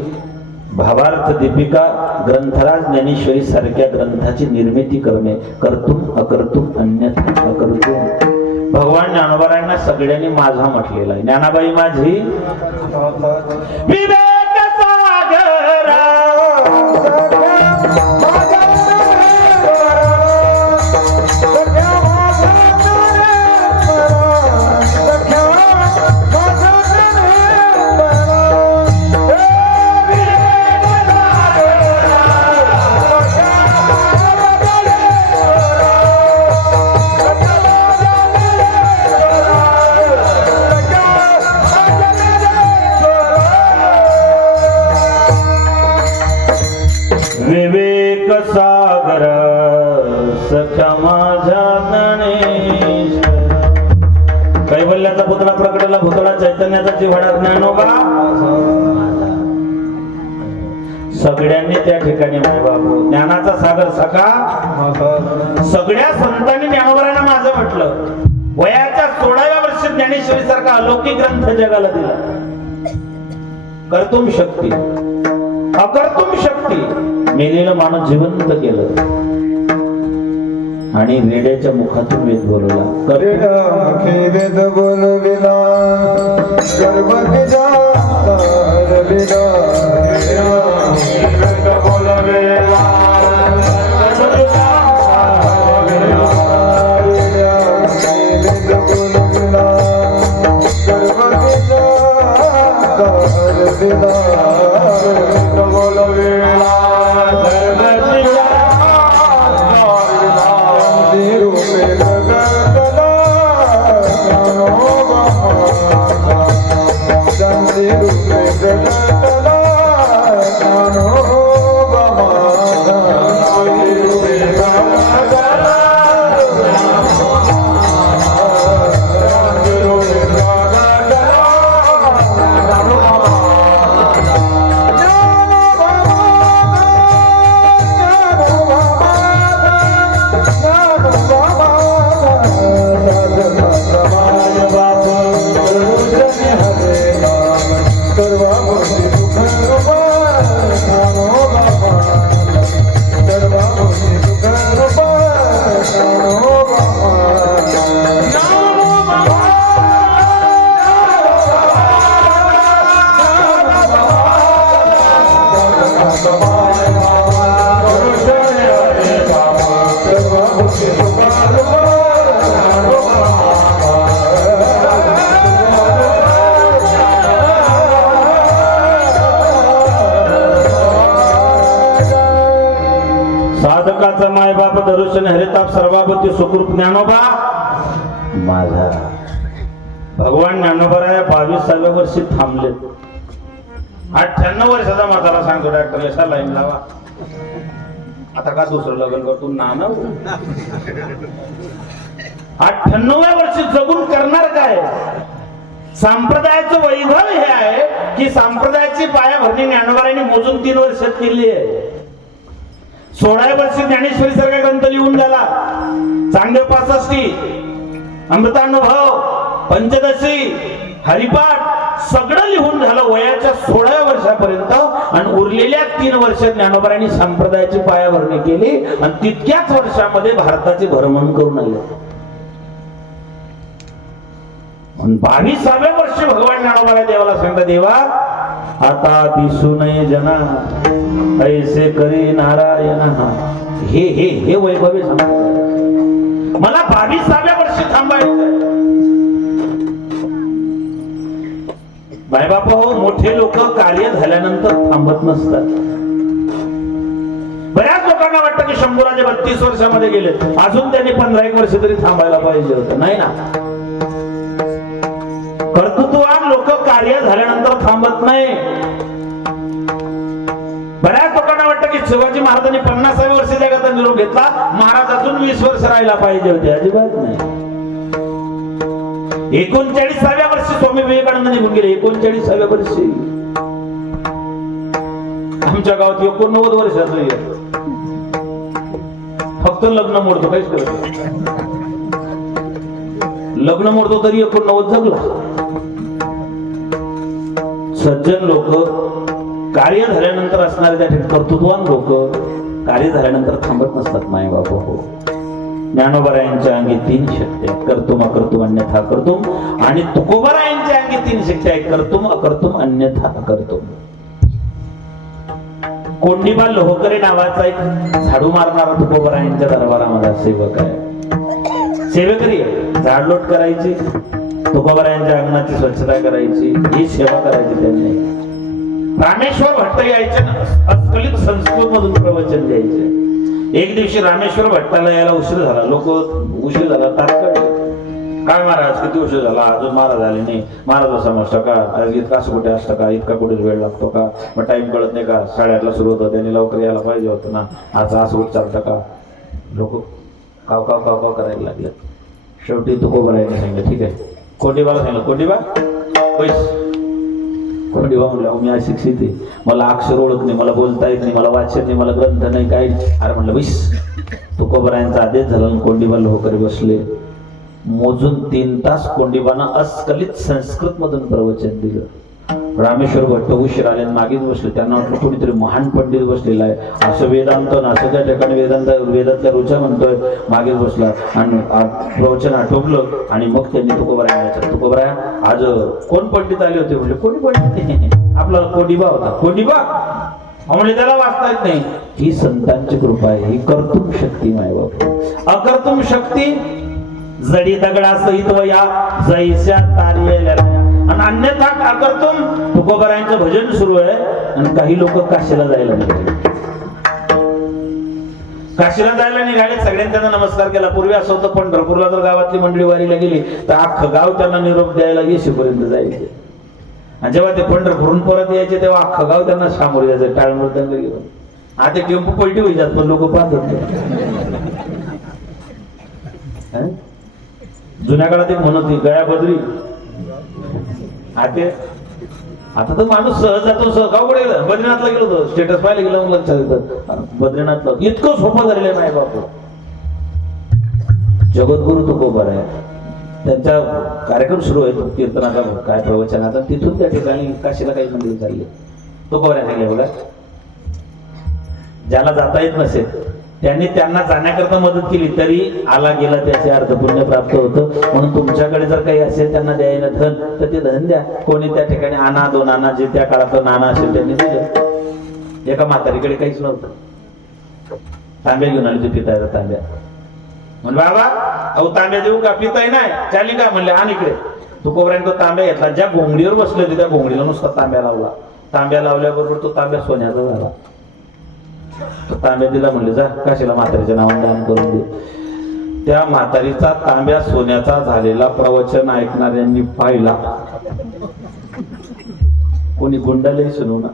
भावार्थ दीपिका ग्रंथराज ज्ञानेश्वरी सारख्या ग्रंथाची निर्मिती करणे. कर्तुम अकर्तुम अन्यथा अकर्तुम. भगवान ज्ञानोबरायांना सगळ्यांनी माझा म्हटलेला आहे. ज्ञानाबाई माझी विवेक सागरा विवेक सागर सख्या माझ्या गणेश. कैवल्याचा पुतळा प्रकटला, भूतळा चैतन्याचा जिव्हाळा ज्ञानोबा. सगळ्यांनी त्या ठिकाणी बाबू ज्ञानाचा सागर सखा. सगळ्या संतांनी ज्ञानोबरांना माझं म्हटलं. वयाच्या 16व्या वर्षी ज्ञानेश्वरी सारखा अलौकिक ग्रंथ जगाला दिला. कर्तुम शक्ती अकर्तुम शक्ती. मेलेलं माणूस जिवंत केलं आणि रेड्याच्या मुखातून वेद बोलवला. वेद बोलविला गर्भजा तारविला. वेद बोलविला वेद बोलविला गर्भजा तारविला. वेद बोलविला साधकाचा मायबाप दर्शन हरिताप सर्वापती सुकृप ज्ञानोबा माझा. भगवान ज्ञानोबराया 22व्या वर्षी थांबले. 98 वर्षाचा म्हातारा सांगतो डॉक्टर असा लाईन लावा. आता का दुसरं लग्न करतो नाना 98व्या वर्षी जगून करणार काय. संप्रदायाचं वैभव हे आहे की संप्रदायाची पायाभरणी ज्ञानोबरायांनी मोजून 3 वर्षात केली आहे. 16व्या वर्षी ज्ञानेश्वरी सारखा ग्रंथ लिहून झाला. चांगदेव 65, अमृतानुभव, पंचदशी, हरिपाठ सगळं लिहून झालं वयाच्या 16व्या वर्षापर्यंत. आणि उरलेल्या 3 वर्षात ज्ञानोबरायांनी संप्रदायाची पायाभरणी केली आणि तितक्याच वर्षामध्ये भारताचे भ्रमण करून आले. 22व्या वर्षी भगवान ज्ञानोबराय देवाला सांगता, देवा आता दिसू नये जना ऐसे करी नारायण. हे हे हे वैभव सांगतात मला 22व्या वर्षी थांबायचं. बायबापा हो, मोठे लोक कार्य झाल्यानंतर थांबत नसतात. बऱ्याच लोकांना वाटतं की शंभूराजे 32 वर्षामध्ये गेले, अजून त्यांनी 15-1 वर्ष तरी थांबायला पाहिजे होतं. नाही ना, कर्तृत्ववान लोक कार्य झाल्यानंतर थांबत नाही. बऱ्याच लोकांना वाटतं की शिवाजी महाराजांनी 50व्या वर्षी जगाचा निरोप घेतला, महाराज अजून 20 वर्ष राहायला पाहिजे होते. अजिबात नाही. 39व्या वर्षी स्वामी विवेकानंद निघून गेले. 39व्या वर्षी आमच्या गावात 89 वर्षाचं आहे. फक्त लग्न मोडतो, काहीच करत नाही. लग्न मोडतो तरी 89 जगला. सज्जन लोक, कार्य झाल्यानंतर असणारे त्या ठिकाणी कर्तृत्ववान लोक कार्य झाल्यानंतर थांबत नसतात. नाही बाबा हो, ज्ञानोबरायांच्या अंगी 3 शक्ती आहेत, कर्तुम अकर्तुम अन्यथा कर्तुम. आणि तुकोबरायांच्या अंगी 3 शक्ती आहेत, कर्तुम अकर्तुम अन्यथा अकर्तुम. कोंडिबा लोहकरे नावाचा एक झाडू मारणारा तुकोबरायांच्या दरबारामध्ये सेवक आहे. सेवेकरी आहे, झाडलोट करायची, तुकोबरायांच्या अंगणाची स्वच्छता करायची, ही सेवा करायची त्यांनी. रामेश्वर भट्ट यायचे, अस्खलित संस्कृत मधून प्रवचन द्यायचे. एक दिवशी रामेश्वर भट्टाला यायला उशीर झाला. लोक उशीर झाला तात्काळ, काय महाराज किती उशीर झाला, अजून महाराज आले नाही. महाराज समजतं का, आज इतका असं कुठे असतं का, इतका कुठे वेळ लागतो का, मग टाइम कळत नाही का, 8:30ला सुरू होतं, त्यांनी लवकर यायला पाहिजे होतं ना, आता असं कुठं चालतं का. लोक काव काव काव काव करायला लागले. शेवटी तुकोबरायांनी सांगितलं ठीक आहे. कोंडिबाला सांगितलं, कोंडिबा पैस. कोंडिबा म्हणलं, मी अशिक्षित आहे, मला अक्षर ओळख नाही, मला बोलता येत नाही, मला वाचन नाही, मला ग्रंथ नाही, काही. अरे म्हणलं बैस. तुकोबरायांचा आदेश झाला आणि कोंडिबा लोहकरे बसले. मोजून 3 तास कोंडिबानं अस्खलित संस्कृत मधून प्रवचन दिलं. रामेश्वर भट्ट उशीर आले, मागेच बसले. त्यांना वाटलं कोणीतरी महान पंडित बसलेला आहे, असं वेदांत असं त्या ठिकाणी वेदातल्या रुचा म्हणतोय. मागेच बसला आणि प्रवचन आटोपलं आणि मग त्यांनी तुकोबरायांना, तुकोबराया आज कोण पंडित आले होते. म्हणजे कोणी पंडित आपला कोंडिबा होता. कोंडिबा म्हणजे त्याला वाचता येत नाही. ही संतांची कृपा आहे, ही कर्तुम शक्ती माय बाप. अकर्तुम शक्ती जडी दगडा सहित वया जैस्या तारिये. आणि अन्यथा अकर्तुम तुकोबरायांचं भजन सुरू आहे आणि काही लोक काशीला जायला निघाले. काशीला जायला निघाले, सगळ्यांनी त्यांना नमस्कार केला. पूर्वी असं होतं, पंढरपूरला जर गावातली मंडळी वारीला गेली तर अख्खं गाव त्यांना निरोप द्यायला येशीपर्यंत जायचे. आणि जेव्हा ते पंढरपूरून परत यायचे तेव्हा अख्खं गाव त्यांना सामोरे जायचं टाळमृदंग घेऊन. आता टेम्पो पलटी होई जात पण लोक पाहत होते. जुन्या काळात एक म्हणत होती गळ्या बदरी. आता तर माणूस सहज जातो. गावकडे गेला, बद्रीनाथला गेलो होतो, स्टेटस पाहायला गेलो, लक्षात येतं बद्रीनाथला इतकं सोपं झालेलं नाही बापू. जगद्गुरु तुकोबराय त्यांचा कार्यक्रम सुरू आहे कीर्तनाचा, काय प्रवचनाचा. तिथून त्या ठिकाणी काशीला काही मंदिर चालले. तुकोबराय सांगले बघा, ज्याला जाता येत नसेल त्यांनी त्यांना जाण्याकरता मदत केली तरी आला गेला त्याचे अर्थ पुण्य प्राप्त होतं. म्हणून तुमच्याकडे जर काही असेल त्यांना द्यायला धन तर ते धन द्या. कोणी त्या ठिकाणी आणा 2 आणा, जे त्या काळात नाना असेल त्यांनी दिलं. एका म्हातारीकडे काहीच नव्हतं, तांब्या घेऊन आली. ते पितायला तांब्या. म्हणलं बाबा अहो तांब्या देऊ का, पिताय नाही चाली का. म्हणले आण इकडे. तुकोबरायने तो तांब्या घेतला. ज्या घोंगडीवर बसले होते त्या घोंगडीला नुसता तांब्या लावला. तांब्या लावल्याबरोबर तो तांब्या सोन्याचा झाला. तांब्या दिला. म्हणले जा काशीला म्हातारीच्या नावाने दान करून दे. त्या म्हातारीचा तांब्या सोन्याचा झालेला प्रवचन ऐकणाऱ्यांनी पाहिला. कोणी गुंडालाही सुनू ना,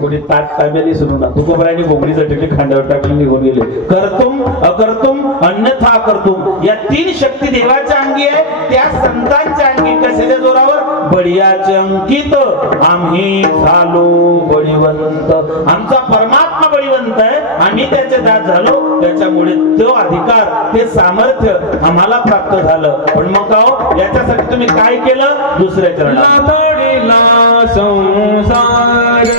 कोणी ताट तांब्यालाही सुनू ना, तुकोबरायांनी घोंगडी चटली खांद्यावर टाकली निघून गेले. करतुम अकर्तुम अन्यथा करतुम या तीन शक्ती देवाच्या अंगी आहे. त्या संतांच्या अंगी कशाच्या जोरावर? बळीयाचे अंकित आम्ही झालो बळीवंत. आमचा परमात्मा बळीवंत आहे, आम्ही त्याचे दास झालो. त्याच्यामुळे तो अधिकार, ते सामर्थ्य आम्हाला प्राप्त झालं. पण मग का हो, याच्यासाठी तुम्ही काय केलं? दुसऱ्या चरणात लाथाडीला संसार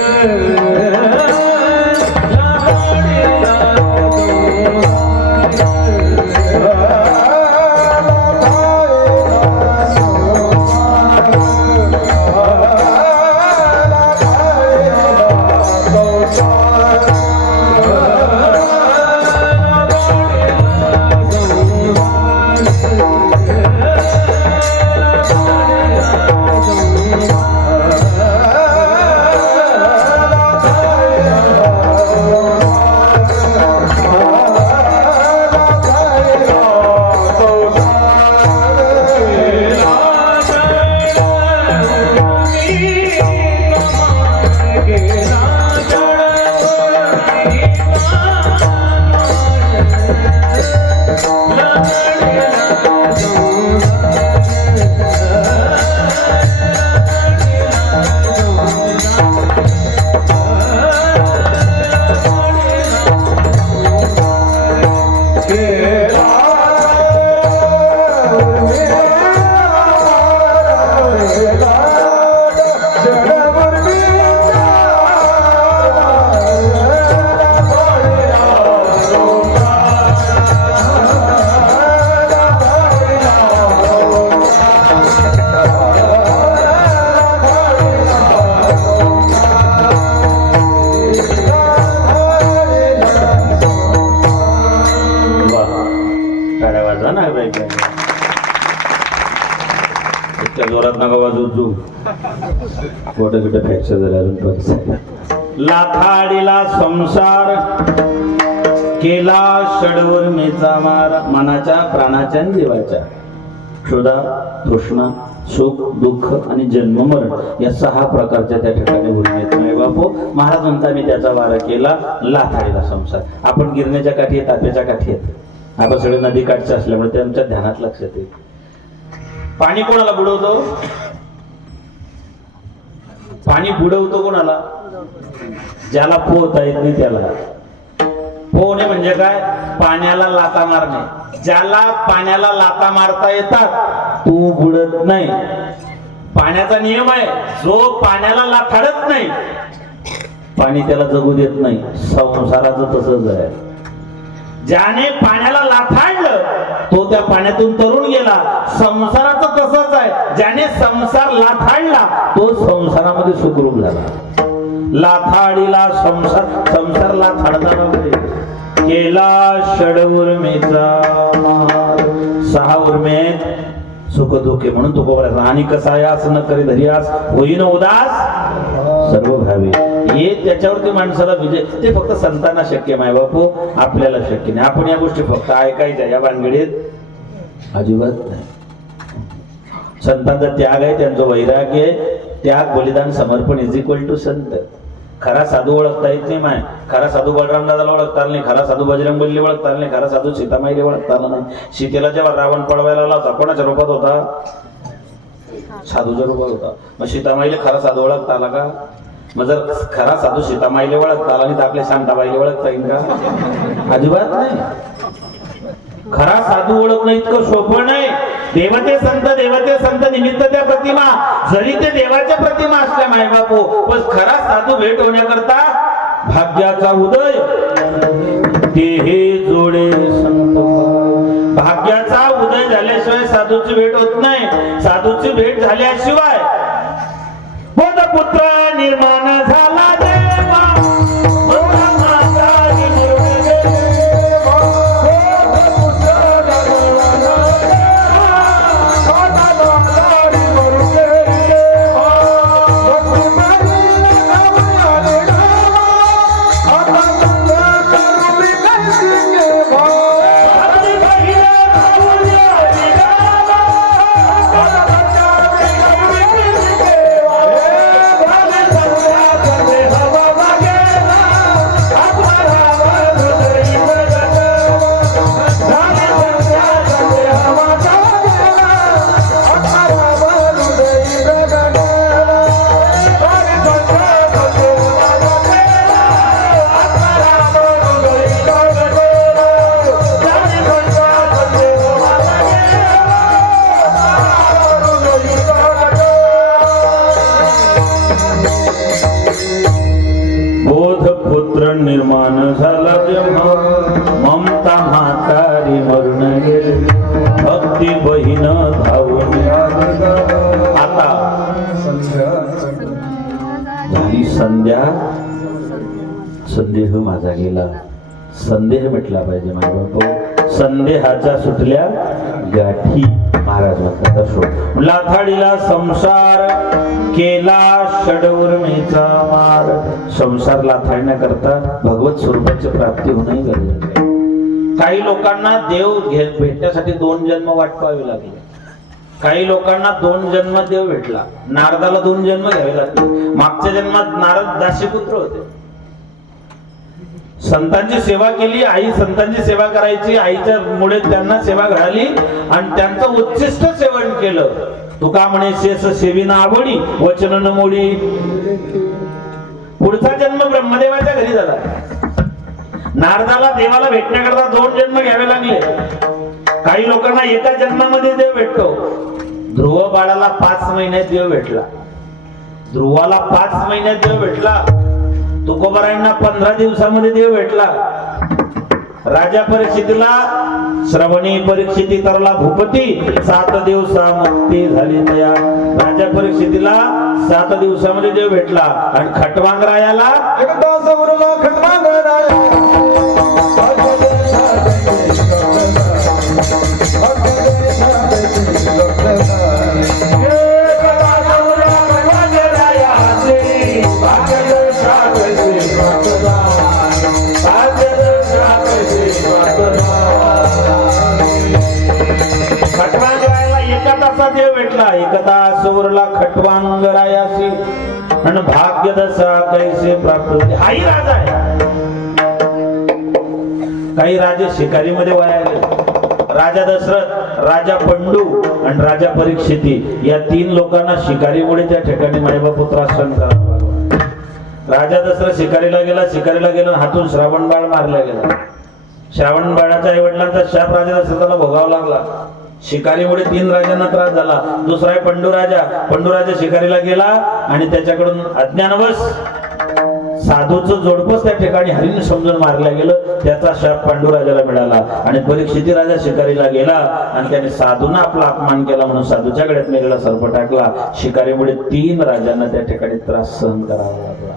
जोरात नका वाजू मोठं कुठं फ्रॅक्चर झालं अजून पण. लाथाडीला संसार केला षडवर्मीचा मार. मनाच्या, प्राणाच्या आणि जीवाच्या क्षुधा, तृष्णा, सुख, दुःख आणि जन्म मरण या 6 प्रकारच्या त्या ठिकाणी उर्मित नाही बापू. महाराज म्हणता मी त्याचा वारा केला. लाथाडीला संसार. आपण गिरण्याच्या काठी आहेत, ताप्याच्या काठी आहेत, आपण सगळे नदी काठचे असल्यामुळे ते आमच्या ध्यानात लक्षात येईल. पाणी कोणाला बुडवतो? पाणी बुडवतो कोणाला? ज्याला पोहता येत नाही त्याला. पोहणे म्हणजे काय? पाण्याला लाथा मारणे. ज्याला पाण्याला लाथा मारता येतात तो बुडत नाही. पाण्याचा नियम आहे, जो पाण्याला लाथाडत नाही पाणी त्याला जगू देत नाही. संसाराचं तसंच आहे. ज्याने पाण्याला लाथाडलं तो त्या पाण्यातून तरुण गेला. संसाराचं तसंच आहे, ज्याने संसार लाथाडला तो संसारामध्ये सुखरूप झाला. लाथाडीला संसार, संसार लाथाडताना केला षडउर्मीचा मार. 6 उर्मे सुख दुःखे म्हणून तो बोलायचा. आणि कसायास न करी धरियास होईन उदास सर्व भावी. हे त्याच्यावरती माणसाला विजय. ते फक्त संतांना शक्य आहे बापू, आपल्याला शक्य नाही. आपण या गोष्टी फक्त ऐकायच्या, या भानगडीत अजिबात नाही. संतांचा त्याग आहे, त्यांचं वैराग्य आहे. त्याग, बलिदान, समर्पण इज इक्वल टू संत. खरा साधू ओळखता येत नाही माय. खरा साधू बलराम दादाला ओळखता आला नाही, खरा साधू बजरंग बलीला ओळखता आला नाही, खरा साधू सीतामाईला ओळखता आला नाही. सीतेला जेव्हा रावण पळवायला आला होता कोणाच्या रूपात होता? साधूच्या रूपात होता. मग सीतामाईला खरा साधू ओळखता आला का? मग जर खरा साधू सीतामाईला ओळखता आला नाही तर आपल्या शांताबाईला ओळखता येईल का? अजिबात नाही. खरा साधू ओळखणं इतकं सोपं नाही. देवते संत निमित्त त्या प्रतिमा, जरी ते देवाच्या प्रतिमा असल्या माय बापू, पण खरा साधू भेट होण्याकरता भाग्याचा उदय ते हे जोडे संत. भाग्याचा उदय झाल्याशिवाय साधूची भेट होत नाही. साधूची भेट झाल्याशिवाय पुत्र निर्माण झाला देवा. बोध पुत्र निर्माण झाला जेव्हा ममता म्हातारी मरण गेली भक्ती बहीण धावून आता झाली संध्या संदेह माझा गेला संदेह मिटला पाहिजे माझा संदेहाच्या सुटल्या गाठी महाराज म्हणतात लाथाडीला संसार केला षडउर्मीचा मार संसार लाथाडण्याकरता भगवत स्वरूपाची प्राप्ती होणं गरजेचं आहे. काही लोकांना देव भेटण्यासाठी 2 जन्म वाट पाहावी लागली काही लोकांना 2 जन्म देव भेटला नारदाला 2 जन्म घ्यावे लागले मागच्या जन्मात नारद दासीपुत्र होते संतांची सेवा केली आई संतांची सेवा करायची आईच्या मुळे त्यांना सेवा घडाली आणि त्यांचं उच्चिष्ट सेवन केलं तुका म्हणे शेष सेविना आवडी वचन न मोडी पुढचा जन्म ब्रह्मदेवाच्या घरी झाला नारदाला देवाला भेटण्याकरता 2 जन्म घ्यावे लागले काही लोकांना एका जन्मामध्ये देव भेटतो ध्रुव बाळाला 5 महिन्यात देव भेटला ध्रुवाला 5 महिन्यात देव भेटला तुकोबारायांना 15 दिवसामध्ये देव भेटला राजा परीक्षितीला श्रवणी परीक्षिती तरला भूपती 7 दिवसा मुक्ती झाली तया राजा परीक्षितीला 7 दिवसामध्ये देव भेटला आणि खटवांगरायाला एकदा समोरला खटवांगराया खटवांगरायाला 1 तासाचा देव भेटला 1 तास उरला खटवांगरायासी आणि भाग्य दशा कैसे प्राप्त झाले हाही राजा आहे काही राजे शिकारीमध्ये वाया गेले राजा दशरथ राजा पंडू आणि राजा परीक्षिती या 3 लोकांना शिकारीमुळे त्या ठिकाणी मायबापुत्र आश्रम करावा लागला राजा दशरथ शिकारीला गेला हातून श्रावण बाळ मारला गेला श्रावण बाळाच्या आई वडिलांचा शाप राजा दशरथाला भोगावा लागला शिकारीमुळे 3 राजांना त्रास झाला दुसरा आहे पंडूराजा शिकारीला गेला आणि त्याच्याकडून अज्ञानवश साधूचं जोडपच त्या ठिकाणी हरिण समजून मारलं गेलं त्याचा शाप पांडुराजाला मिळाला आणि परीक्षिती राजा शिकारीला गेला आणि त्याने साधूंना आपला अपमान केला म्हणून साधूच्या गळ्यात मेलेला सर्प टाकला शिकारीमुळे 3 राजांना त्या ठिकाणी त्रास सहन करावा लागला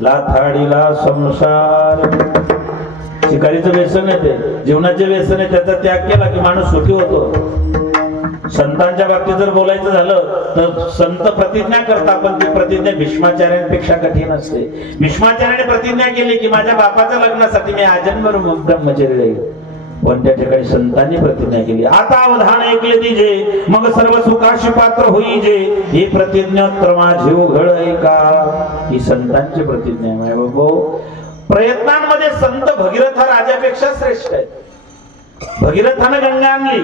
लाथाडीला संसार शिकारीचं व्यसन येते जीवनाचे व्यसन आहे त्याचा त्याग केला की माणूस सुखी होतो संतांच्या बाबतीत जर बोलायचं झालं तर संत प्रतिज्ञा करतात पण ती प्रतिज्ञा भीष्माचार्यांपेक्षा कठीण असते भीष्माचार्याने प्रतिज्ञा केली की माझ्या बापाच्या लग्नासाठी मी आजन्मभर ब्रह्मचर्य राहील पण त्या ठिकाणी संतांनी प्रतिज्ञा केली आता अवधान ऐकले तिजे मग सर्व सुखाशी पात्र होईजे ही प्रतिज्ञा माझी उघड ऐका ही संतांची प्रतिज्ञा आहे बाबा प्रयत्नांमध्ये संत भगीरथ हा राजापेक्षा श्रेष्ठ आहे भगीरथानं गंगा आणली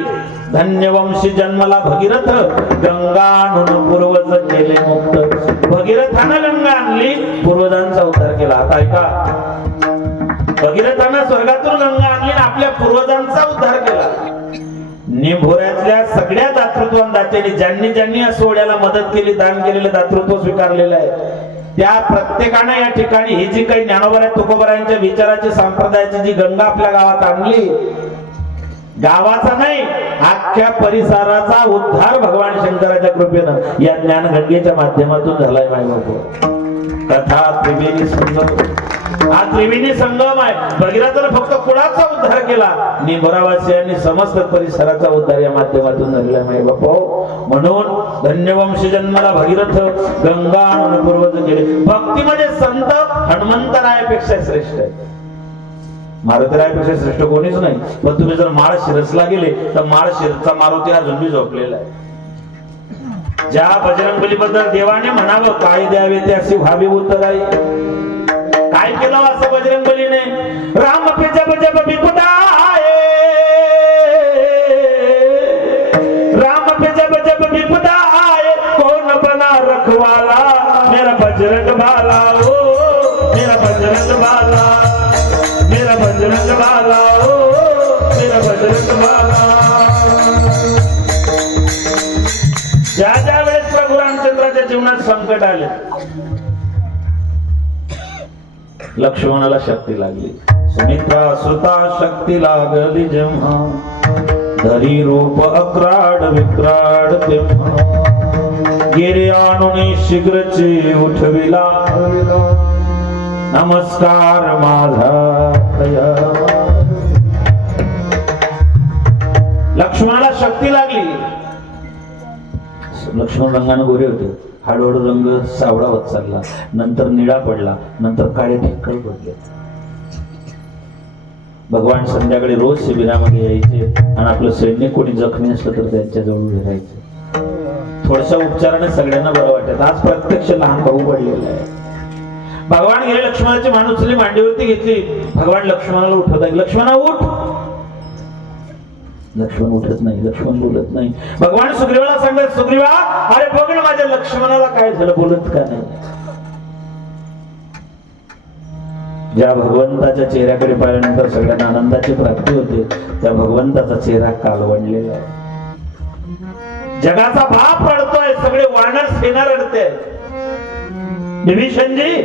धन्यवंशी जन्मला भगीरथ गंगा आणून पूर्वज केले मुक्त भगीरथानं गंगा आणली पूर्वजांचा उद्धार केला आता ऐका भगीरथानं स्वर्गातून गंगा आणली आणि आपल्या पूर्वजांचा उद्धार केला निभोऱ्यातल्या सगळ्या दातृत्वान दात्यांनी ज्यांनी या सोहळ्याला मदत केली दान केलेलं दातृत्व स्वीकारलेलं आहे त्या प्रत्येकाने या ठिकाणी ही जी काही ज्ञानोबा तुकोबारायांच्या विचाराची संप्रदायाची जी गंगा आपल्या गावात आणली गावाचा नाही अख्ख्या परिसराचा उद्धार भगवान शंकराच्या कृपेनं या ज्ञान गंगेच्या माध्यमातून झालाय मायबापू कथा त्रिवेणी संगम हा त्रिवेणी संगम आहे भगीरथाने फक्त कुळाचा उद्धार केला निभोरावासियांनी समस्त परिसराचा उद्धार या माध्यमातून झालेला आहे बापू म्हणून धन्यवंशी जन्माला भगीरथ गंगा आणून पूर्वज केले भक्तीमध्ये संत हनुमंतरायापेक्षा श्रेष्ठ आहे मारुतीरायापेक्षा श्रेष्ठ कोणीच नाही पण तुम्ही जर माळ शिरसला गेले तर माळ शिरसचा मारुती अजून बी झोपलेला आहे ज्या बजरंगबली बद्दल देवाने म्हणावं काय द्यावे ते अशी व्हावी उत्तराई काय केलं असं बजरंगबलीने राम पे जब जब विपदाए राम पे जब जब विपदाए कौन बना रखवाला मेरा बजरंग बाला ओ मेरा बजरंग बाला मेरा बजरंग बाला ओ मेरा बजरंग बाला ज्या वेळेस प्रभू रामचंद्राच्या जीवनात संकट आले लक्ष्मणाला शक्ती लागली. सुमित्रा सुता शक्ती लागली जेव्हा, धरी रूप अक्राड विक्राड तेव्हा, गिरे आणून शीघ्रचे उठविला, नमस्कार माझा प्रिया. लक्ष्मणाला शक्ती लागली. लक्ष्मण रंगाने गोरे होते, हळूहळू रंग सावळा होत चालला, नंतर निळा पडला, नंतर काळे ठिक्कल पडले. भगवान संध्याकाळी रोज शिबिरामध्ये यायचे आणि आपलं सैन्य कोणी जखमी असलं तर त्यांच्या जवळ उभे राहायचे. थोड्याशा उपचाराने सगळ्यांना बरं वाटत. आज प्रत्यक्ष लहान भाऊ पडलेला आहे. भगवान गेले, लक्ष्मणाची माणूसली मांडीवरती घेतली. भगवान लक्ष्मणाला उठवत, लक्ष्मणा उठ. लक्ष्मण उठत नाही, लक्ष्मण बोलत नाही. भगवान सुग्रीवाला सांगतात, सुग्रीवा अरे बघ ना माझ्या लक्ष्मणाला काय झालं, बोलत का नाही. ज्या भगवंताच्या चेहऱ्याकडे पाहिल्यानंतर सगळ्यांना आनंदाची प्राप्ती होते, त्या भगवंताचा चेहरा कालवडलेला आहे. जगाचा बाप रडतोय, सगळे वानर सेना रडते. विभीषणजी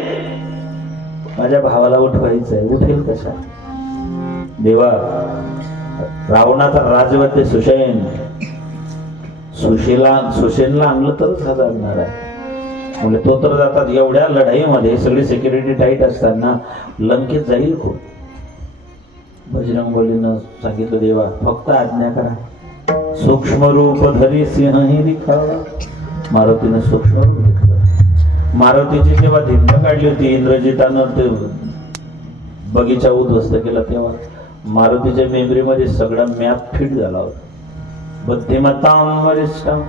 माझ्या भावाला उठवायचंय, उठेल कशा. देवा रावणाचा राजवते सुषेण, सुषेणला आणलं तरच हा जागणार आहे. म्हणजे तो तर जातात. एवढ्या लढाईमध्ये सगळी सिक्युरिटी टाईट असताना लंकेत जाईल खूप. बजरंगबलीनं सांगितलं, देवा फक्त आज्ञा करा. सूक्ष्म रूप धरी सिंह दिखावा. मारुतीनं सूक्ष्म रूप घेतलं. मारुतीची जेव्हा धिंड काढली होती, इंद्रजितानं ते बगीचा उद्ध्वस्त केला, तेव्हा मारुतीच्या मेमरीमध्ये सगळा मॅप फिट झाला होता. बुद्धिमत्तां वरिष्ठं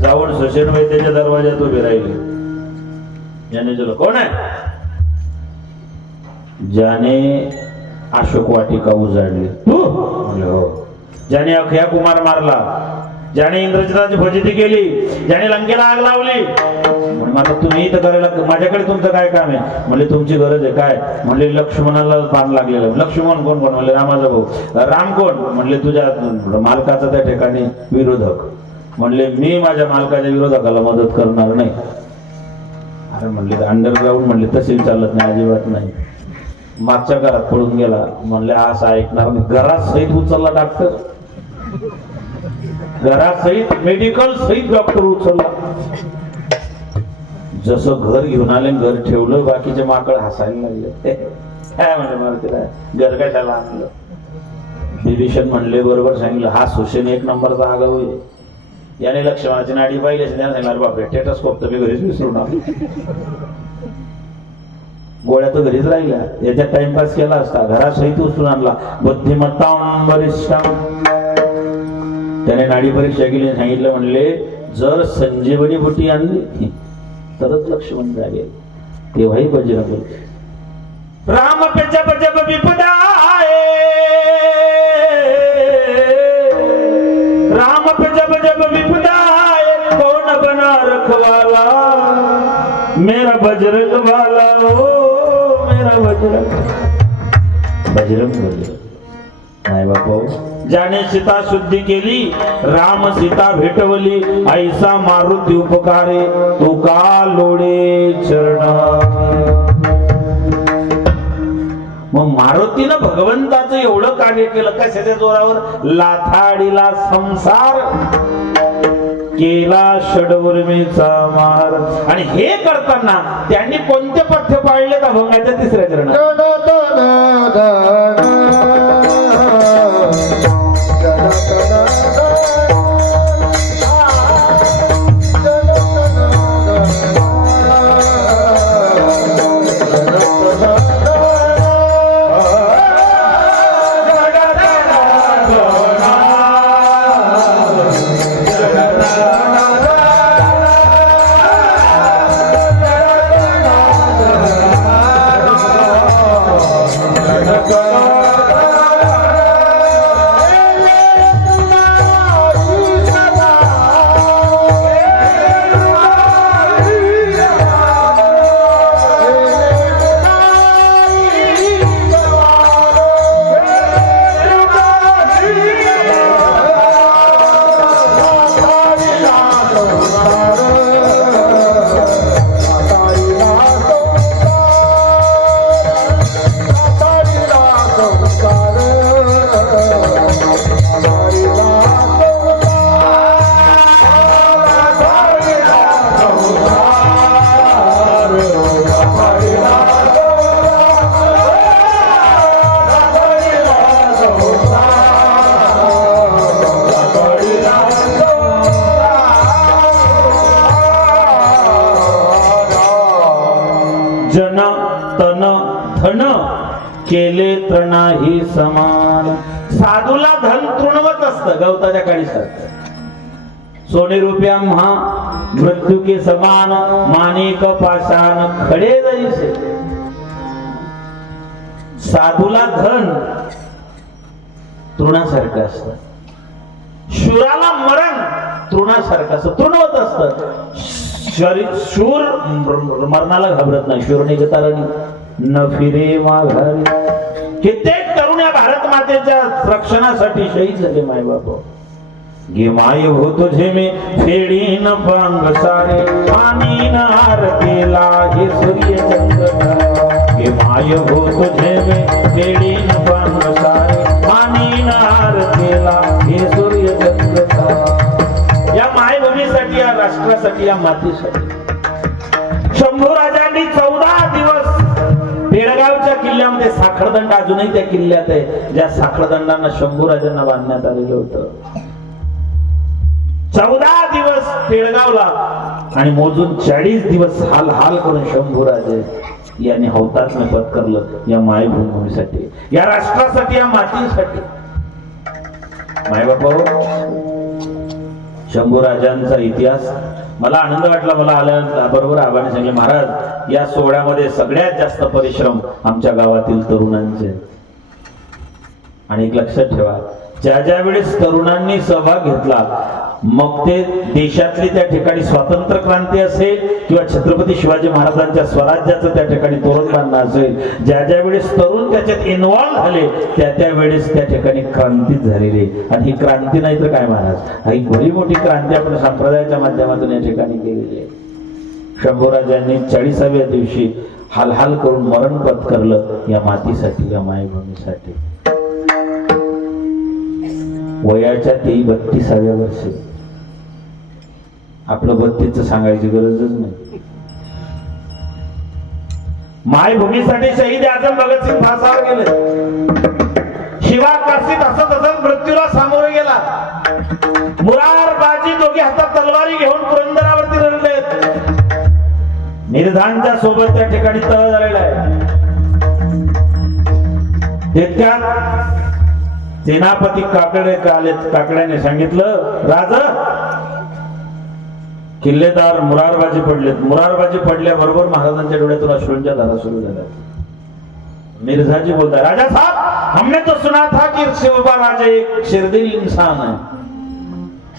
जाऊन सुषेण वैद्याच्या दरवाज्यात उभे राहिले. ज्याने तुला कोण आहे, ज्याने अशोक वाटिका उजाडली तू. म्हणले हो. ज्याने अक्षय कुमार मारला, ज्याने इंद्रजिताची फजिती केली, ज्याने लंकेला आग लावली. म्हणून आता तुम्ही इथं करायला माझ्याकडे तुमचं काय काम आहे. म्हणले तुमची गरज आहे. काय. म्हणले लक्ष्मणाला बाण लागलेलं. लक्ष्मण कोण कोण. म्हणले रामाचा भाऊ. राम कोण. म्हणले तुझ्या मालकाचा त्या ठिकाणी विरोधक. म्हणले मी माझ्या मालकाच्या विरोधकाला मदत करणार नाही. अरे म्हणले अंडरग्राऊंड. म्हणले तसे चालत नाही, अजिबात नाही. मागच्या घरात पळून गेला. म्हणले असं ऐकणार नाही. घरात सहित उचलला डॉक्टर, घरात सहित मेडिकल सहित डॉक्टर उचलला. जसं घर घेऊन आले, घर ठेवलं, बाकीचे माकड हसायला लागले. काय म्हणले मला घर कशाला आणलं. विभीषण म्हणले बरोबर सांगितलं, हा सुषेण एक नंबरचा आगाऊ आहे. याने लक्ष्मणाची नाडी पाहिली असेल, त्याने सांगितलं बापरे टेटस्कोप तर मी घरीच विसरून आलो. गोळ्या तर घरीच राहिल्या, याच्यात टाइमपास केला असता. घरासहित उचलून आणला. बुद्धिमत्तां वरिष्ठं. त्याने नाडी परीक्षा केली, सांगितलं म्हणले जर संजीवनी बुटी आणली तरच लक्ष्मण जागेल. तेव्हाही बजरंग बोलते, राम पे जब जब विपदा आए, राम पे जब जब विपदा आए, कौन बना रखवाला, मेरा बजरंग वाला, ओ मेरा बजरंग. बजरंग बोले नाही बापू. ज्याने सीता शुद्धी केली, राम सीता भेटवली, ऐसा मारुती उपकारे, तू का लोडे चरण. मग मारुतीनं भगवंताचं एवढं कार्य केलं, कशाच्या जोरावर. लाथाडीला संसार केला षडउर्मीचा मार. आणि हे करताना त्यांनी कोणते पथ्य पाळले अभंगाच्या तिसऱ्या चरणात. धन केले तृणाही समान. साधूला धन तृणवत असतं गवताच्या काळी सारखं. सोने रुपया महा मृत्यू के समान, माणिक पाषाण खडे जैसे. साधूला धन तृणासारखं असतं, शूराला मरण तृणासारखं असतं, तृणवत असतं. शूर मरणाला घाबरत नाही. शूर निघतारणी न फिरे माघारी. कित्येक तरुण या भारत मातेच्या रक्षणासाठी शहीद झाले. माय बाप गे माय हो तुझे मी फेडीन पंग सारे, पाणी नार केला हे सूर्य चंद्र. गे माय हो तुझे मी फेडीन पंग सारे, पाणी नार केला हे सूर्य चंद्र. या मायभूमीसाठी, या राष्ट्रासाठी, या मातीसाठी शंभू राजांनी 14 दिवस बेळगावच्या किल्ल्यामध्ये, साखळदंड अजूनही त्या किल्ल्यात आहे, ज्या साखळदंडांना शंभू राजांना बांधण्यात आलेलं होतं. 14 दिवस बेळगावला आणि मोजून 40 दिवस हाल हाल करून शंभू राजे यांनी हौतात्म्य पत्करलं या मायभूमीसाठी, या राष्ट्रासाठी, या मातीसाठी. मायबापा शंभू राजांचा इतिहास मला आनंद वाटला. मला आल्याबरोबर आबाने सांगितले, महाराज या सोहळ्यामध्ये सगळ्यात जास्त परिश्रम आमच्या गावातील तरुणांचे. आणि एक लक्षात ठेवा, ज्या वेळेस तरुणांनी सहभाग घेतला, मग ते देशातली त्या ठिकाणी स्वातंत्र्य क्रांती असेल किंवा छत्रपती शिवाजी महाराजांच्या स्वराज्याचं त्या ठिकाणी तोरण बांधणं असेल, ज्या वेळेस तरुण त्याच्यात इन्व्हॉल्व झाले त्या वेळेस त्या ठिकाणी क्रांती झालेली. आणि ही क्रांती नाही तर काय महाराज, ही बरी मोठी क्रांती आपण संप्रदायाच्या माध्यमातून या ठिकाणी केलेली आहे. शंभूराजांनी 40व्या दिवशी हालहाल करून मरण पत्करलं या मातीसाठी, या मायभूमीसाठी. वयाच्या 32व्या वर्षी. आपलं 32चं सांगायची गरजच नाही. मायभूमीसाठी शहीद आजम भगतसिंग फासावर गेले. शिवा काशीत असत मृत्यूला सामोरे गेला. मुरार बाजी दोघे हातात तलवारी घेऊन पुरंदरावरती रडलेत. निर्धानच्या सोबत त्या ठिकाणी तळ झालेला आहे. तितक्यात सेनापती काकडे आले. काकड्याने सांगितलं, राजा किल्लेदार मुरारबाजी पडलेत. मुरारबाजी पडल्याबरोबर महाराजांच्या डोळ्यातून अश्रूंच्या धारा सुरू झाल्या. मिर्झाजी बोलता, राजा साहब हमने तो सुना था कि शिवबा राजा एक शेरदिल इंसान है,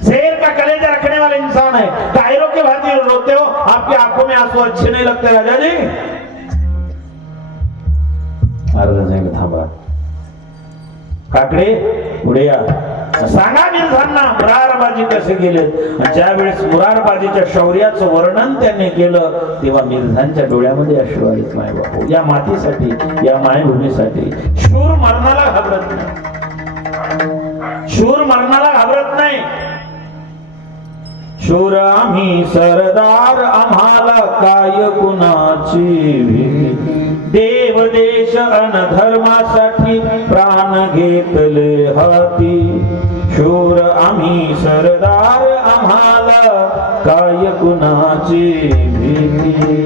शेर का कलेजा रखने वाला इंसान है. कायरों के भांति रोते हो, आपकी आंखों में आंसू अच्छे नहीं लगते राजा जी. महाराजांनी थांबा, काकडे पुढे या, सांगा मिर्झांना मुरारबाजी कसे गेले. ज्या वेळेस मुरारबाजीच्या शौर्याचं वर्णन त्यांनी केलं तेव्हा मिर्झांच्या डोळ्यामध्ये अश्रू आलेत. मायबापू या मातीसाठी, या मायभूमीसाठी. शूर मरणाला घाबरत नाही. शूर मरणाला घाबरत नाही. शूर आम्ही सरदार, आम्हाला काय कुणाची भीती. देव देश अन धर्मासाठी प्राण घेतले हाती. शूर आम्ही सरदार, आम्हाला काय कुणाची भीती.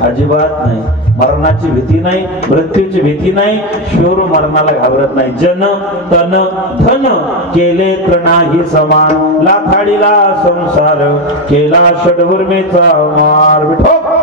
अजिबात नाही. मरणाची भीती नाही, मृत्यूची भीती नाही. शूर मरणाला घाबरत नाही. जन तन धन केले तृणाही समान. लाथाडीला संसार केला षडवर्मेचा मार. विठोबा